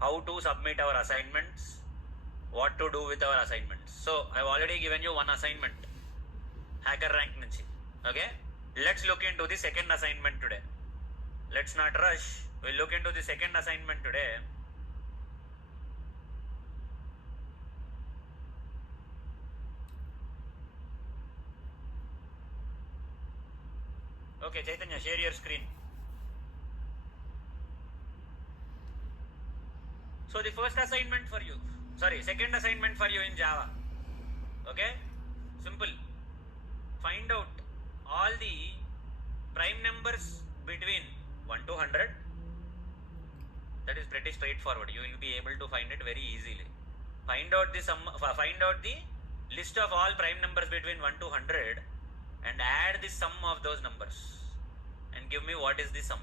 How to submit our assignments, what to do with our assignments. So I've already given you one assignment, HackerRank nunchi. Okay, let's look into the second assignment today. Let's not rush. We'll look into the second assignment today. Okay, Chaitanya, share your screen. So the first assignment for you, second assignment for you in Java. Okay, simple. Find out all the prime numbers between 1 to 100. That is pretty straightforward. You will be able to find it very easily. Find out the list of all prime numbers between 1 to 100 and add the sum of those numbers and give me what is the sum.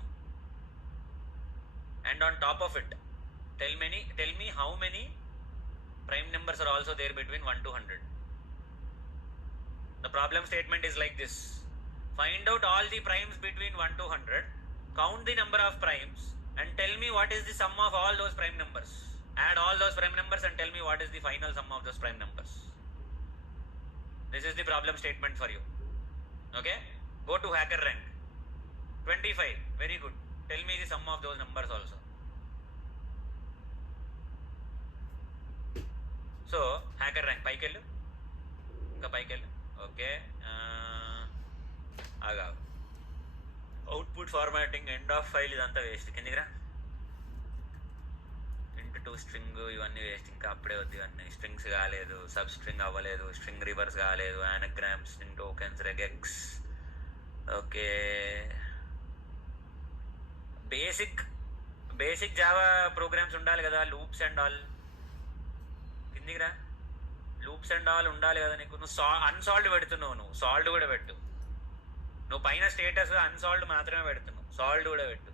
And on top of it, tell me how many prime numbers are also there between 1 to 100. The problem statement is like this. Find out all the primes between 1 to 100, count the number of primes and tell me what is the sum of all those prime numbers. Add all those prime numbers and tell me what is the final sum of those prime numbers. This is the problem statement for you. Okay, go to HackerRank. 25, very good. Tell me the sum of those numbers also. So HackerRank, paikellu. Okay. Output formatting, end of file idantha waste. Kindigira int to string ivanni waste. Inka appade oddu ivanni strings kaaledu, substring avvaledu, string reverse kaaledu, anagrams, string tokens, regex. Okay, basic Java programs undali kada, loops and all. Kindigira loops and all undali kada neeku. Nu unsolved పెడుతున్నావు, నువ్వు solved కూడా పెట్టు. నువ్వు పైన status unsolved మాత్రమే పెడుతున్నావు, solved కూడా పెట్టు.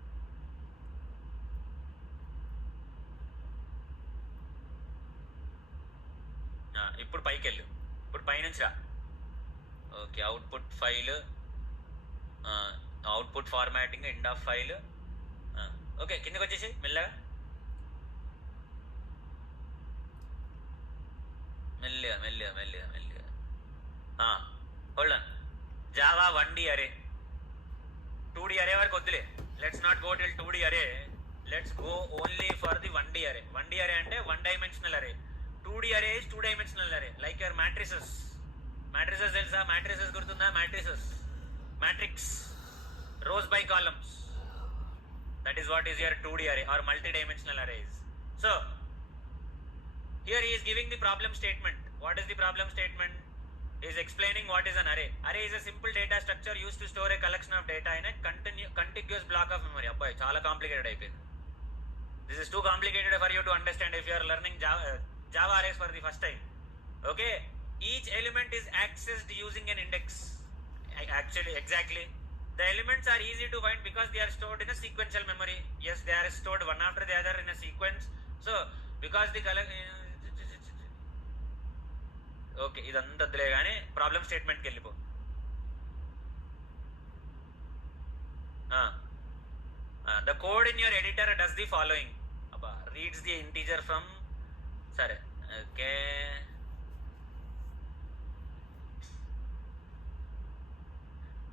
ఇప్పుడు పైకి వెళ్ళు, ఇప్పుడు పైనుంచి రా. Okay, output file, output formatting, end of file. Okay, కిందకి వచ్చేసి మెల్లగా hold on. Java 1D array, 2D array వరకు వద్దులే. Let's not go till 2D array, let's go only for the 1D array. 1D array అంటే 1 dimensional array. 2D array is 2 dimensional array, like your matrices. Matrices తెలుసా? matrices గుర్తుందా? matrix, rows by columns. That is what is your 2D array or multi-dimensional arrays. So here he is giving the problem statement. What is the problem statement? He is explaining what is an array. Array is a simple data structure used to store a collection of data in a contiguous block of memory. Abboy, chala complicated అయిపోయింది. This is too complicated for you to understand if you are learning Java arrays for the first time. Okay, each element is accessed using an index. Actually, exactly. The elements are easy to find because they are stored in a sequential memory. Yes, they are stored one after the other in a sequence. So because the okay, ఇదంతా వద్దులే కానీ problem స్టేట్మెంట్కి వెళ్ళిపో. The code in your editor does the following. అబ్బా, reads the integer from, సరే okay.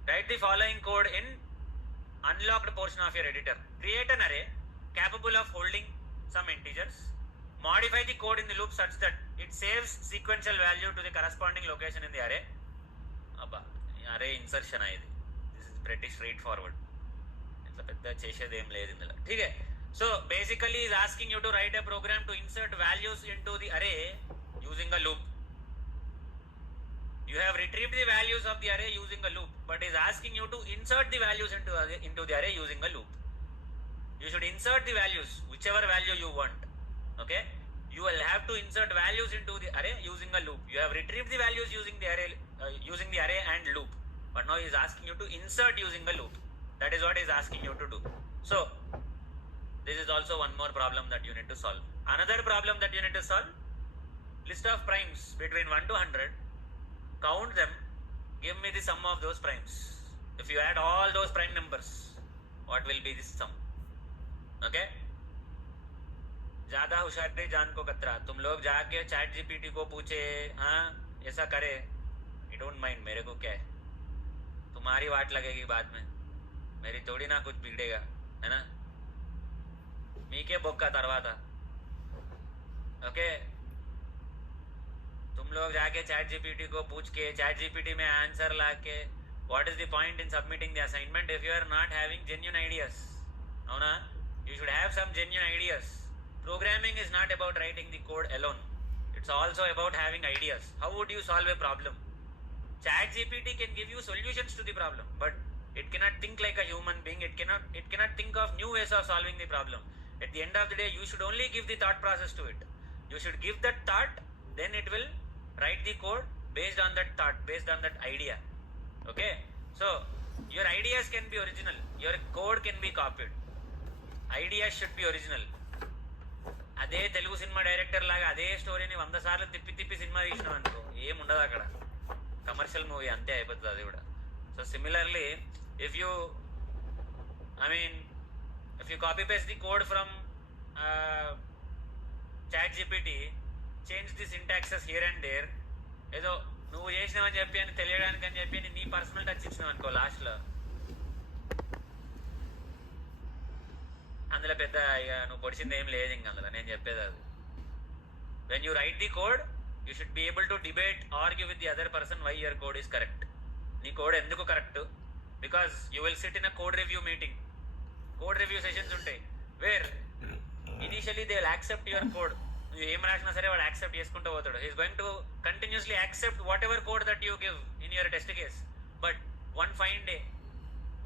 Write the following code in unlocked portion of your editor. Create an array capable of holding some integers. Modify the code in the loop such that it saves sequential value to the corresponding location in the array. Abba, array insertion ఇది. This is pretty straightforward. ఇట్లా పెద్ద చేసేది ఏం లేదు ఇందులో. Okay. So basically is asking you to write a program to insert values into the array using a loop. You have retrieved the values of the array using a loop, but is asking you to insert the values into the array using a loop. You should insert the values, whichever value you want. Okay, you will have to insert values into the array using a loop. You have retrieved the values using the array and loop, but now he is asking you to insert using a loop. That is what he is asking you to do. So This is also one more problem that you need to solve. Another problem that you need to solve, list of primes between 1 to 100, count them, give me the sum of those primes. If you add all those prime numbers, what will be this sum? Okay? ज्यादा होशियारी जान को कतरा. तुम लोग जाके chat GPT को पूछे, हाँ ऐसा करे, you don't mind, मेरे को क्या है, तुम्हारी वाट लगेगी बाद में, मेरी थोड़ी ना कुछ बिगड़ेगा, है ना. मीके बोक्का तरवाता. ओके, तुम लोग जाके चैट जीपीटी को पूछ के चैट जीपीटी में आंसर लाके, what is the point in submitting the assignment if you are not having genuine ideas? అవునా? You should have some genuine ideas. Programming is not about writing the code alone. It's also about having ideas. How would you solve a problem? ChatGPT can give you solutions to the problem, but it cannot think like a human being. It cannot think of new ways of solving the problem. At the end of the day, you should only give the thought process to it. You should give that thought, then it will write the code based on that thought, based on that idea. Okay? So, your ideas can be original. Your code can be copied. Ideas should be original. అదే Telugu cinema director లాగా అదే స్టోరీని 100 సార్లు తిప్పి cinema తీసినాం అనుకో, ఏముండదు అక్కడ, కమర్షియల్ మూవీ అంతే అయిపోతుంది అది కూడా. So similarly if you copy paste the code from chat GPT, change the syntaxes here and there, ఏదో నువ్వు చేసినావని చెప్పి అని తెలియడానికి అని చెప్పి నీ పర్సనల్ టచ్ ఇచ్చినావు అనుకో లాస్ట్లో, అందులో పెద్ద ఇక నువ్వు పొడిచింది ఏం లేదు ఇంక అందులో, నేను చెప్పేది అది. When you write the code, you should be able to debate, argue with the other person why your code is correct. నీ కోడ్ ఎందుకు correct? Because you will sit in a code review meeting, code review sessions ఉంటాయి, where initially they will accept your code. నువ్వు ఏం రాసినా సరే వాడు accept చేసుకుంటూ పోతాడు. He is going to continuously accept whatever code that you give in your test case. But one fine day,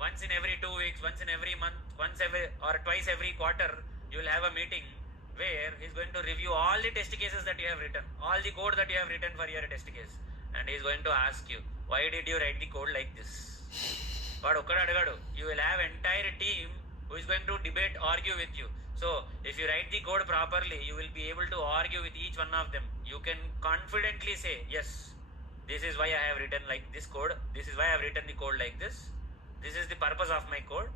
once in every 2 weeks, once in every month, once every or twice every quarter, you will have a meeting where he is going to review all the test cases that you have written, all the code that you have written for your test case, and he is going to ask you, why did you write the code like this? Vaadu okkadu adagadu. You will have entire team who is going to debate, argue with you. So if you write the code properly, you will be able to argue with each one of them. You can confidently say, yes, this is why I have written like this code, this is why I have written the code like this, this is the purpose of my code.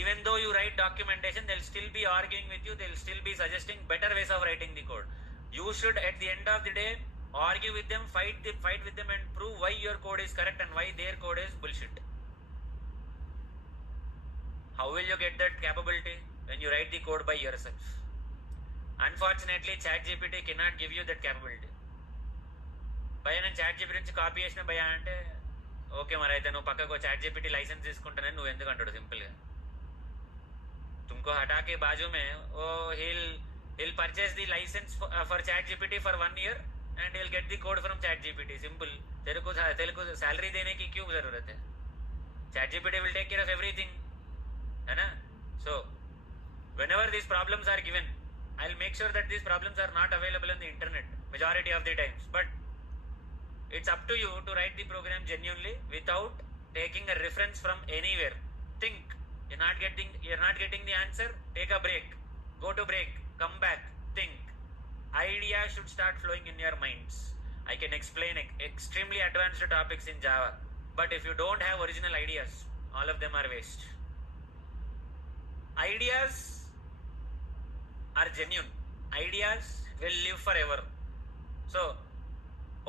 Even though you write documentation, they'll still be arguing with you, they'll still be suggesting better ways of writing the code. You should at the end of the day argue with them, fight with them and prove why your code is correct and why their code is bullshit. How will you get that capability? When you write the code by yourself. Unfortunately, ChatGPT cannot give you that capability. భయ నేను ChatGPT నుంచి copy చేసిన భయ అంటే, okay మరి అయితే నువ్వు పక్కకు ChatGPT లైసెన్స్ తీసుకుంటానని నువ్వు ఎందుకు అంటాడు సింపుల్గా. तुमको हटा के बाजू में वो he'll purchase the license for ChatGPT for 1 year and he'll get the code from ChatGPT. Simple. तेरे को सैलरी देने की क्यों जरूरत है? ChatGPT will take care of everything, है ना? So whenever these problems are given, I'll make sure that these problems are not available on the internet majority of the times, but it's up to you to write the program genuinely without taking a reference from anywhere. Think. You're not getting the answer, take a break, go to break, come back, think. Ideas should start flowing in your minds. I can explain extremely advanced topics in Java, but if you don't have original ideas, all of them are waste. Ideas are genuine. Ideas will live forever. So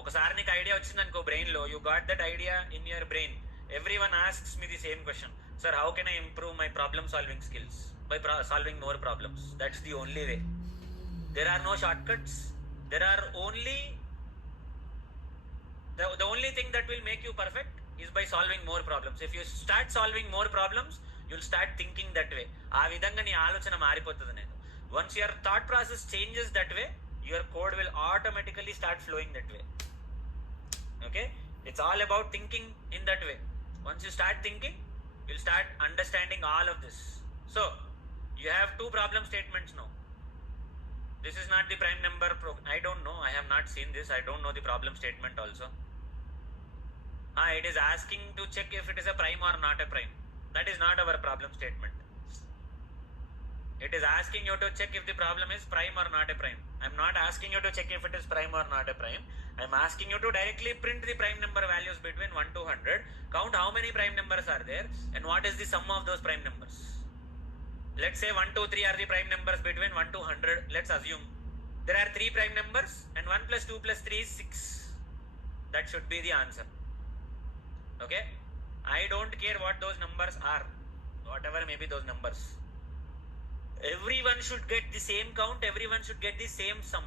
ఒకసారి నీకు idea వచ్చిందనుకో బ్రెయిన్లో, you got that idea in your brain. Every one asks me the same question, sir, how can I improve my problem solving skills? By solving more problems. That's the only way. There are no shortcuts. There are only the only thing that will make you perfect is by solving more problems. If you start solving more problems, you'll start thinking that way. ఆ విధంగా నీ ఆలోచన మారిపోతుంది. నేను once your thought process changes that way, your code will automatically start flowing that way. Okay, it's all about thinking in that way. Once you start thinking, you'll start understanding all of this. So you have 2 problem statements now. This is not the prime number I don't know, I have not seen this, I don't know the problem statement also. It is asking to check if it is a prime or not a prime. That is not our problem statement. It is asking you to check if the problem is prime or not a prime. I'm not asking you to check if it is prime or not a prime. I'm asking you to directly print the prime number values between 1 to 100, count how many prime numbers are there and what is the sum of those prime numbers. Let's say 1, 2, 3 are the prime numbers between 1 to 100. Let's assume there are 3 prime numbers and 1 plus 2 plus 3 is 6. That should be the answer. Okay? I don't care what those numbers are, whatever may be those numbers. Everyone should get the same count, everyone should get the same sum.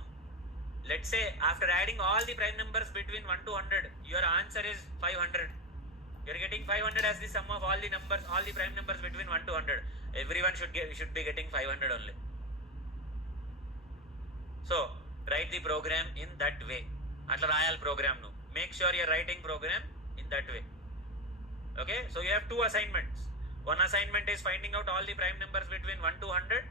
Let's say after adding all the prime numbers between 1 to 100, your answer is 500. You're getting 500 as the sum of all the numbers, all the prime numbers between 1 to 100. Everyone should be getting 500 only. So write the program in that way. Atla rayal program nu. Make sure you're writing program in that way. Okay, so you have 2 assignments. One assignment is finding out all the prime numbers between 1 to 100,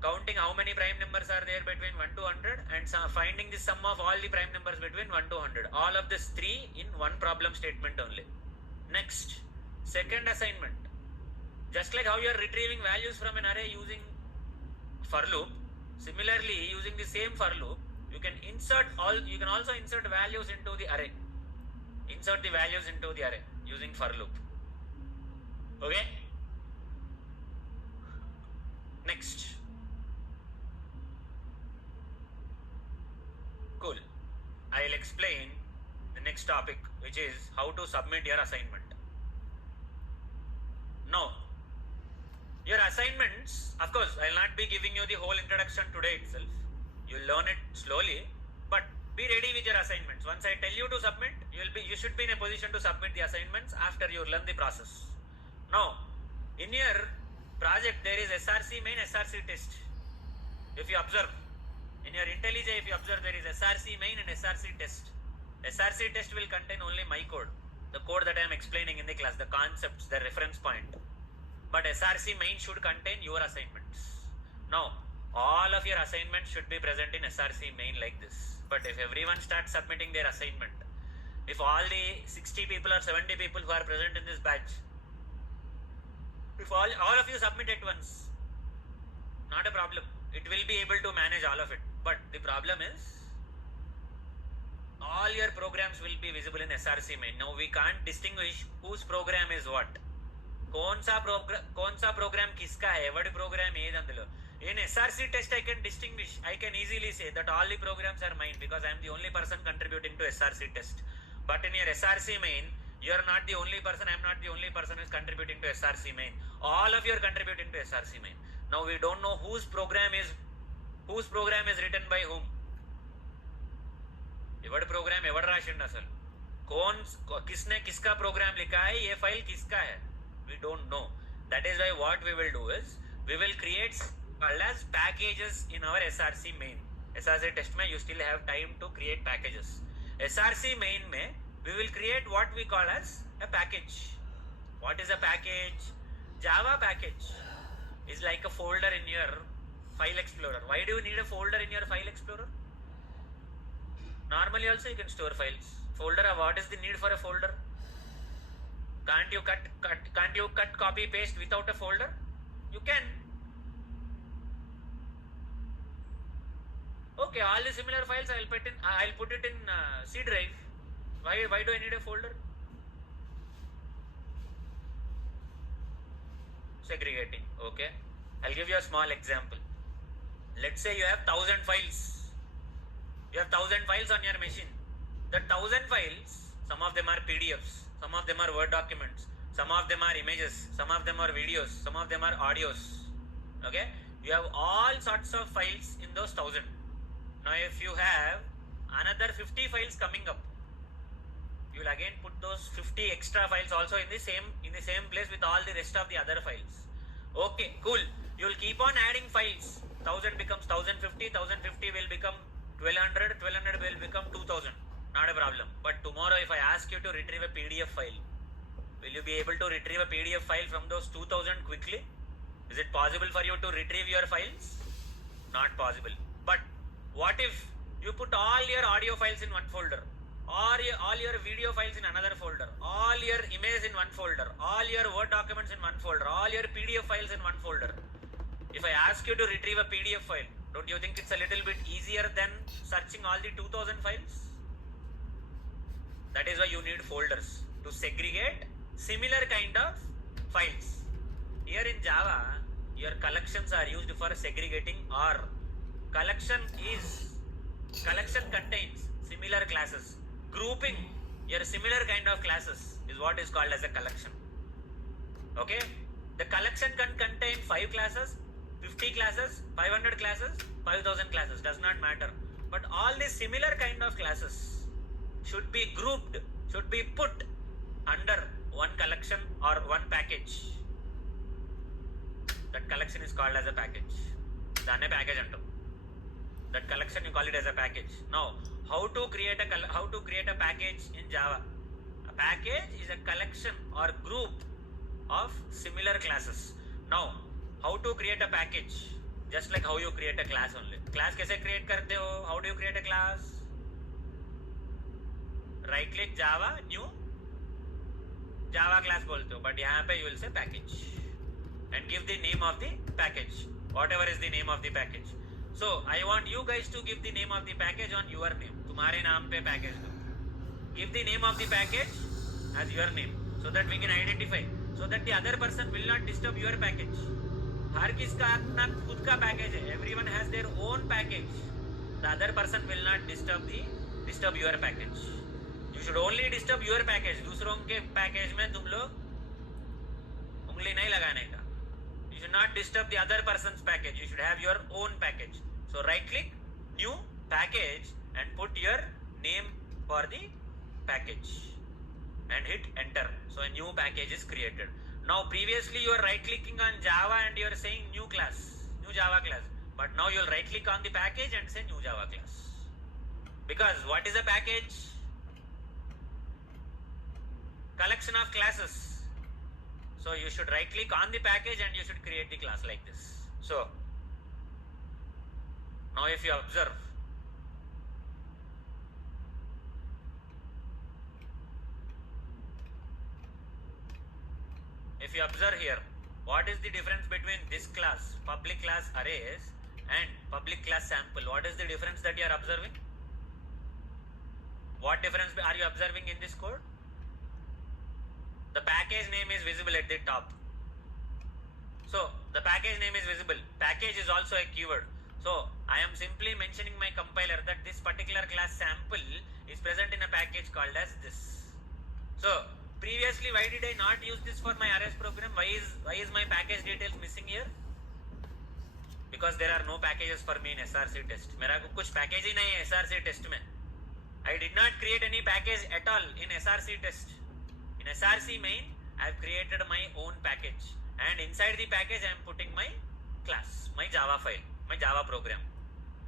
counting how many prime numbers are there between 1 to 100, and finding the sum of all the prime numbers between 1 to 100. All of this 3 in one problem statement only. Next, second assignment. Just like how you are retrieving values from an array using for loop, similarly using the same for loop, you can also insert values into the array. Insert the values into the array using for loop. Okay? Next. Cool. I'll explain the next topic, which is how to submit your assignment. Now, your assignments, of course, I'll not be giving you the whole introduction today itself. You'll learn it slowly, but be ready with your assignments. Once I tell you to submit, you should be in a position to submit the assignments after you learn the process. Now, in your project, there is SRC main, SRC test. If you observe, in your IntelliJ, if you observe, there is SRC main and SRC test. SRC test will contain only my code, the code that I am explaining in the class, the concepts, the reference point. But SRC main should contain your assignments. Now, all of your assignments should be present in SRC main like this. But if everyone starts submitting their assignment, if all the 60 people or 70 people who are present in this batch, if all of you submit at once, not a problem. It will be able to manage all of it. But the problem is, all your programs will be visible in SRC main. Now we can't distinguish whose program is what. कौन सा program किसका है, what program है अंदर. In SRC test I can distinguish. I can easily say that all the programs are mine because I am the only person contributing to SRC test. But in your SRC main, you are not the only person. I am not the only person who is contributing to SRC main. All of you are contributing to SRC main. Now we don't know whose program is written by whom. एवड़ program एवड़ राशिंड असल किसने किसका programme लिखा है, ये file किसका है, we don't know. That is why what we will do is we will create called as packages in our SRC main. SRC test में you still have time to create packages. SRC main में we will create what we call as a package. What is a package? Java package is like a folder in your file explorer. Why do you need a folder in your file explorer? Normally also you can store files. Folder, what is the need for a folder? Can't you cut copy paste without a folder? You can. Okay, all the similar files I'll put it in C drive. Why do I need a folder? Segregating. Okay, I'll give you a small example. Let's say you have 1000 files. You have 1000 files on your machine. The 1000 files, some of them are PDFs, some of them are Word documents, some of them are images, some of them are videos, some of them are audios. Okay, you have all sorts of files in those 1000. Now if you have another 50 files coming up, you will again put those 50 extra files also in the same place with all the rest of the other files. Okay, cool. You will keep on adding files. 1000 becomes 1050, 1050 will become 1200, 1200 will become 2000. Not a problem. But tomorrow if I ask you to retrieve a PDF file, will you be able to retrieve a PDF file from those 2000 quickly? Is it possible for you to retrieve your files? Not possible. But what if you put all your audio files in one folder, or all your video files in another folder, all your images in one folder, all your Word documents in one folder, all your PDF files in one folder? If I ask you to retrieve a PDF file, don't you think it's a little bit easier than searching all the 2000 files? That is why you need folders to segregate similar kind of files. Here in Java, your collections are used for segregating, or collection contains similar classes. Grouping your similar kind of classes is what is called as a collection. Okay? The collection can contain 5 classes, 50 classes, 500 classes, 5000 classes, does not matter. But all these similar kind of classes should be grouped, should be put under one collection or one package. That collection is called as a package. Danne package antam. That collection you call it as a package. Now, how to create a package in Java? A package is a collection or group of similar classes. Now, how to create a package? Just like how you create a class only. Class कैसे create करते हो? How do you create a class? Right click Java, new Java class बोलते हो. But यहाँ पे you will say package and give the name of the package. Whatever is the name of the package. So I want you guys to give the name of the package on your name. तुम्हारे नाम पे package दो. Give the name of the package as your name so that we can identify. So that the other person will not disturb your package. हर किसका अपना खुद का package है. Everyone has their own package. The other person will not disturb your package. You should only disturb your package. दूसरों के package में तुम लोग उंगली नहीं लगाने का. You should not disturb the other person's package. You should have your own package. So right click, new package, and put your name for the package and hit enter. So a new package is created. Now previously you are right clicking on Java and you are saying new class, new Java class. But now you will right click on the package and say new Java class. Because what is a package? Collection of classes. So you should right click on the package and you should create the class like this. So now if you observe, here, what is the difference between this class, public class arrays, and public class sample? What is the difference that you are observing? What difference are you observing in this code? The package name is visible at the top. So the package name is visible. Package is also a keyword. So I am simply mentioning my compiler that this particular class sample is present in a package called as this. So previously, why did I not use this for my arrays program? Why is my package details missing here? Because there are no packages for me in SRC test. मेरा कुछ package ही नहीं है SRC test में. I did not create any package at all in SRC test. In SRC main, I have created my own package, and inside the package I am putting my class, my Java file, my Java program.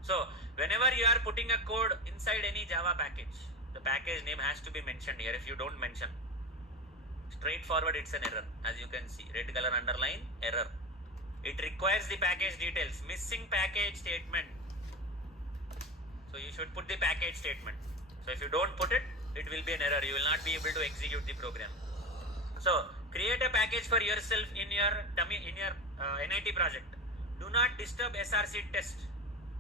So whenever you are putting a code inside any Java package, the package name has to be mentioned here. If you don't mention, straightforward it's an error. As you can see, red color underline, error. It requires the package details, missing package statement. So you should put the package statement. So if you don't put it, it will be an error. You will not be able to execute the program. So create a package for yourself in your NIT project. Do not disturb SRC test.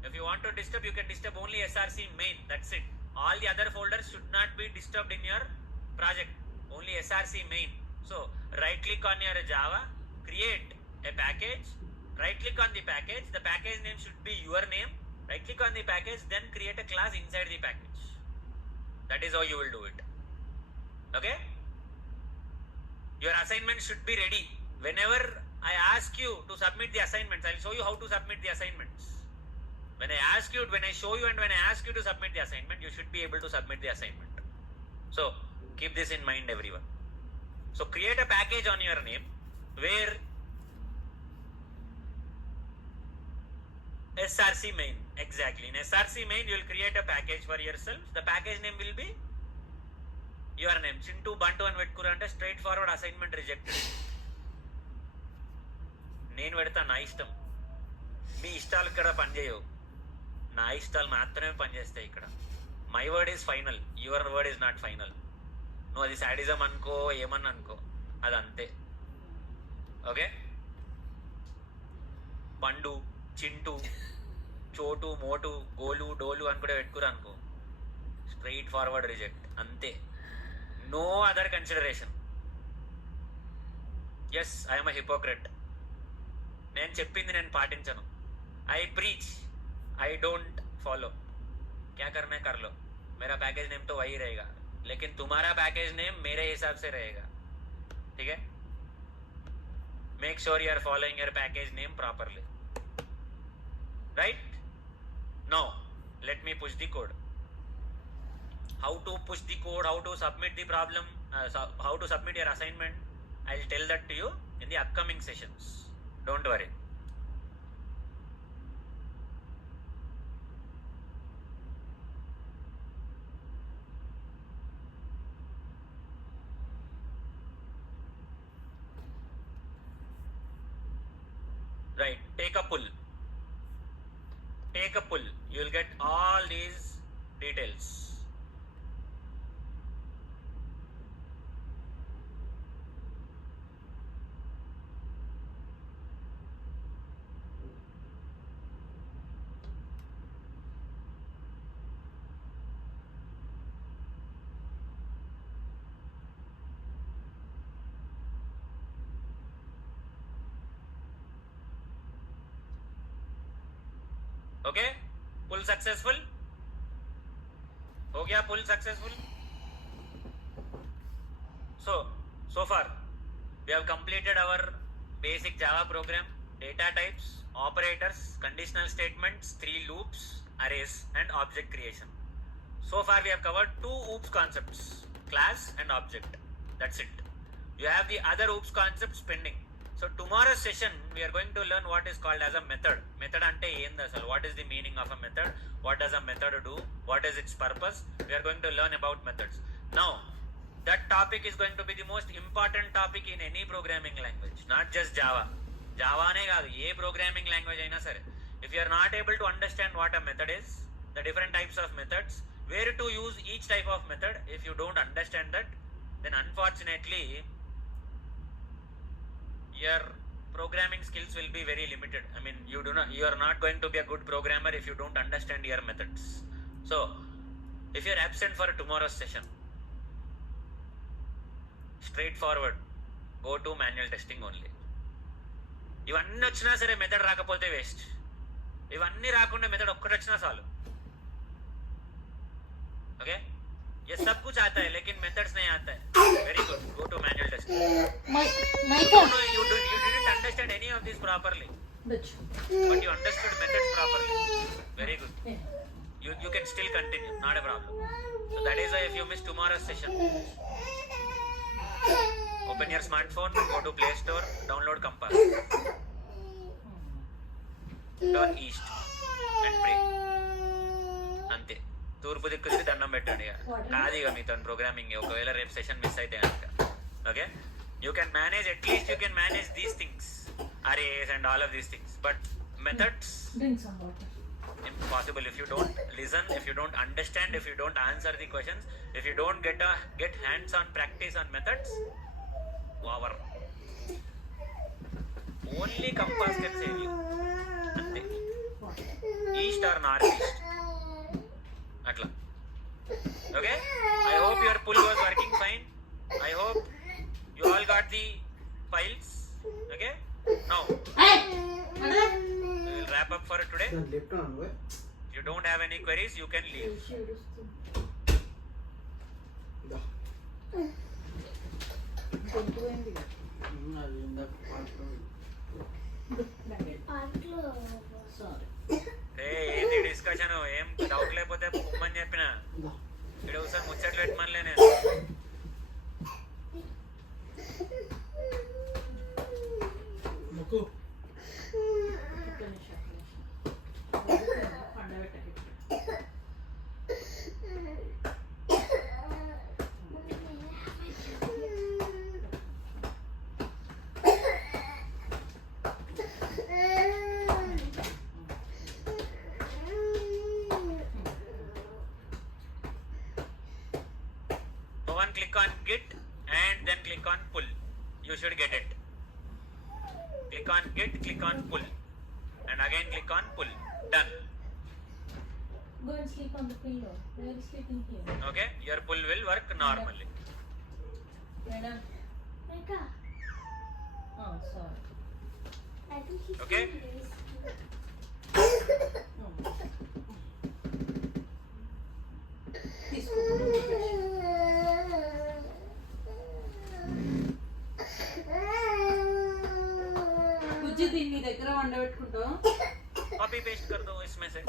If you want to disturb, you can disturb only SRC main. That's it. All the other folders should not be disturbed in your project. Only SRC main. So right click on your Java, create a package, right click on the package. The package name should be your name. Right click on the package, then create a class inside the package. That is how you will do it. Okay? Your assignment should be ready. Whenever I ask you to submit the assignments, I will show you how to submit the assignments. When I show you and when I ask you to submit the assignment, you should be able to submit the assignment. So keep this in mind, everyone. So create a package on your name where SRC main, exactly. In SRC main, you will create a package for yourself. The package name will be your name. Chintu Bantu and Vetkurante, straightforward assignment rejected. నేను పెడతా నా ఇష్టం. మీ ఇష్టాలు ఇక్కడ పనిచేయవు. నా ఇష్టాలు మాత్రమే పనిచేస్తాయి ఇక్కడ. My word is final, your word is not final. నువ్వు అది సాడిజం అనుకో, ఏమన్నా అనుకో, అది అంతే. ఓకే? పండు, చింటూ, చోటు, మోటు, గోలు, డోలు అని కూడా పెట్టుకురు అనుకో, స్ట్రైట్ ఫార్వర్డ్ రిజెక్ట్ అంతే. No other consideration. Yes, I'm a hypocrite. నేను చెప్పింది నేను పాటించను. I preach, I don't follow. क्या करना है कर लो. मेरा पैकेज नेम तो वही रहेगा, लेकिन तुम्हारा पैकेज नेम मेरे हिसाब से रहेगा. ठीक है? Make sure you are following your package name properly. Right? Now let me push the code. How to push the code, how to submit the problem, how to submit your assignment, I'll tell that to you in the upcoming sessions. Don't worry. Right, take a pull. Take a pull. You'll get all these details. Okay, pull successful. हो गया pull successful. So far we have completed our basic Java program: data types, operators, conditional statements, 3 loops, arrays, and object creation. So far we have covered 2 OOPS concepts: class and object. That's it. You have the other OOPS concepts pending. So tomorrow's session we are going to learn what is called as a method. Method ante ఏంది అసలు? What is the meaning of a method? What does a method do? What is its purpose? We are going to learn about methods. Now that topic is going to be the most important topic in any programming language, not just Java. Java ane kaadu, A programming language అయినా సరే. If you are not able to understand what a method is, the different types of methods, where to use each type of method, if you don't understand that, then unfortunately your programming skills will be very limited. I mean, you are not going to be a good programmer if you don't understand your methods. So if you are absent for tomorrow's session, straightforward, go to manual testing only. ఇవన్నీ వచ్చినా సరే method రాకపోతే waste. ఇవన్నీ రాకుండా method ఒక్కటి వచ్చినా చాలు. Okay, ये सब कुछ आता है लेकिन मेथड्स नहीं आता है. Very good, go to manual testing. No, you didn't understand any of this properly, but you understood methods properly. Very good. You can still continue, not a problem. So that is why if you miss tomorrow's session, open your smartphone, go to Play Store, download Compass, turn east and pray. అంతే, తూర్పు దిక్కు తిరిగి దండం పెట్టండి. కాదు ఇక మీతో programming ఒకవేళ రేపు సెషన్ మిస్ అయితే కనుక. Okay, you can manage, at least you can manage these things, arrays and all of these things, but methods impossible if you don't listen, if you don't understand, if you don't answer the questions, if you don't get hands on practice on methods. Over. Only Compass can save you. East or northeast. Atla. Okay, I hope your pull was working fine. I hope you all got the files. Okay, now we will wrap up for today. If you don't have any queries, you can leave. ఏంటి discussion? ఏం doubt లేకపోతే పొమ్మని చెప్పిన ఇక్కడ ఒకసారి ముచ్చట్లు పెట్టమనిలే నేను. Click on git and then click on pull. You should get it. Click on git, click on pull. and again click on pull. Done. Go and sleep on the pillow. Where is sleeping here? Okay, your pull will work normally. Madam. Oh, sorry. Okay. తీసుకో బుజ్జి దీన్ని నీ దగ్గర వండబెట్టుకుంటావు copy paste कर दो इसमें से.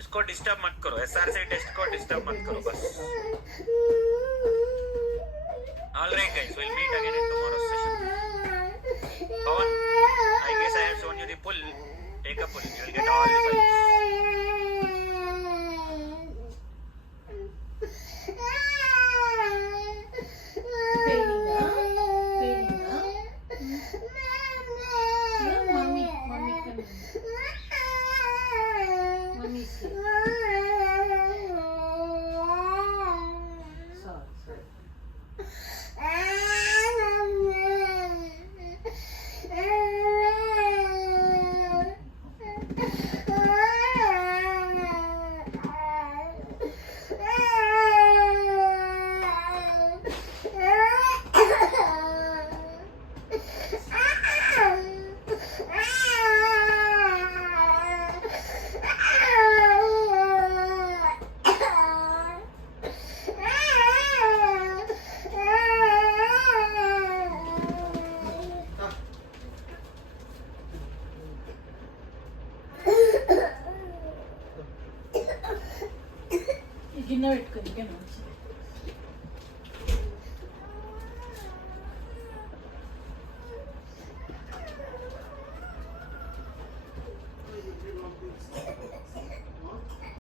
इसको disturb मत करो. SRC टेस्ट को डिस्टर्ब मत करो बस. All right guys, we'll meet again in tomorrow's session. Pawan, I guess I have shown you the pull. Take a pull. You will get all the files. గిన్నె పెట్టుకుని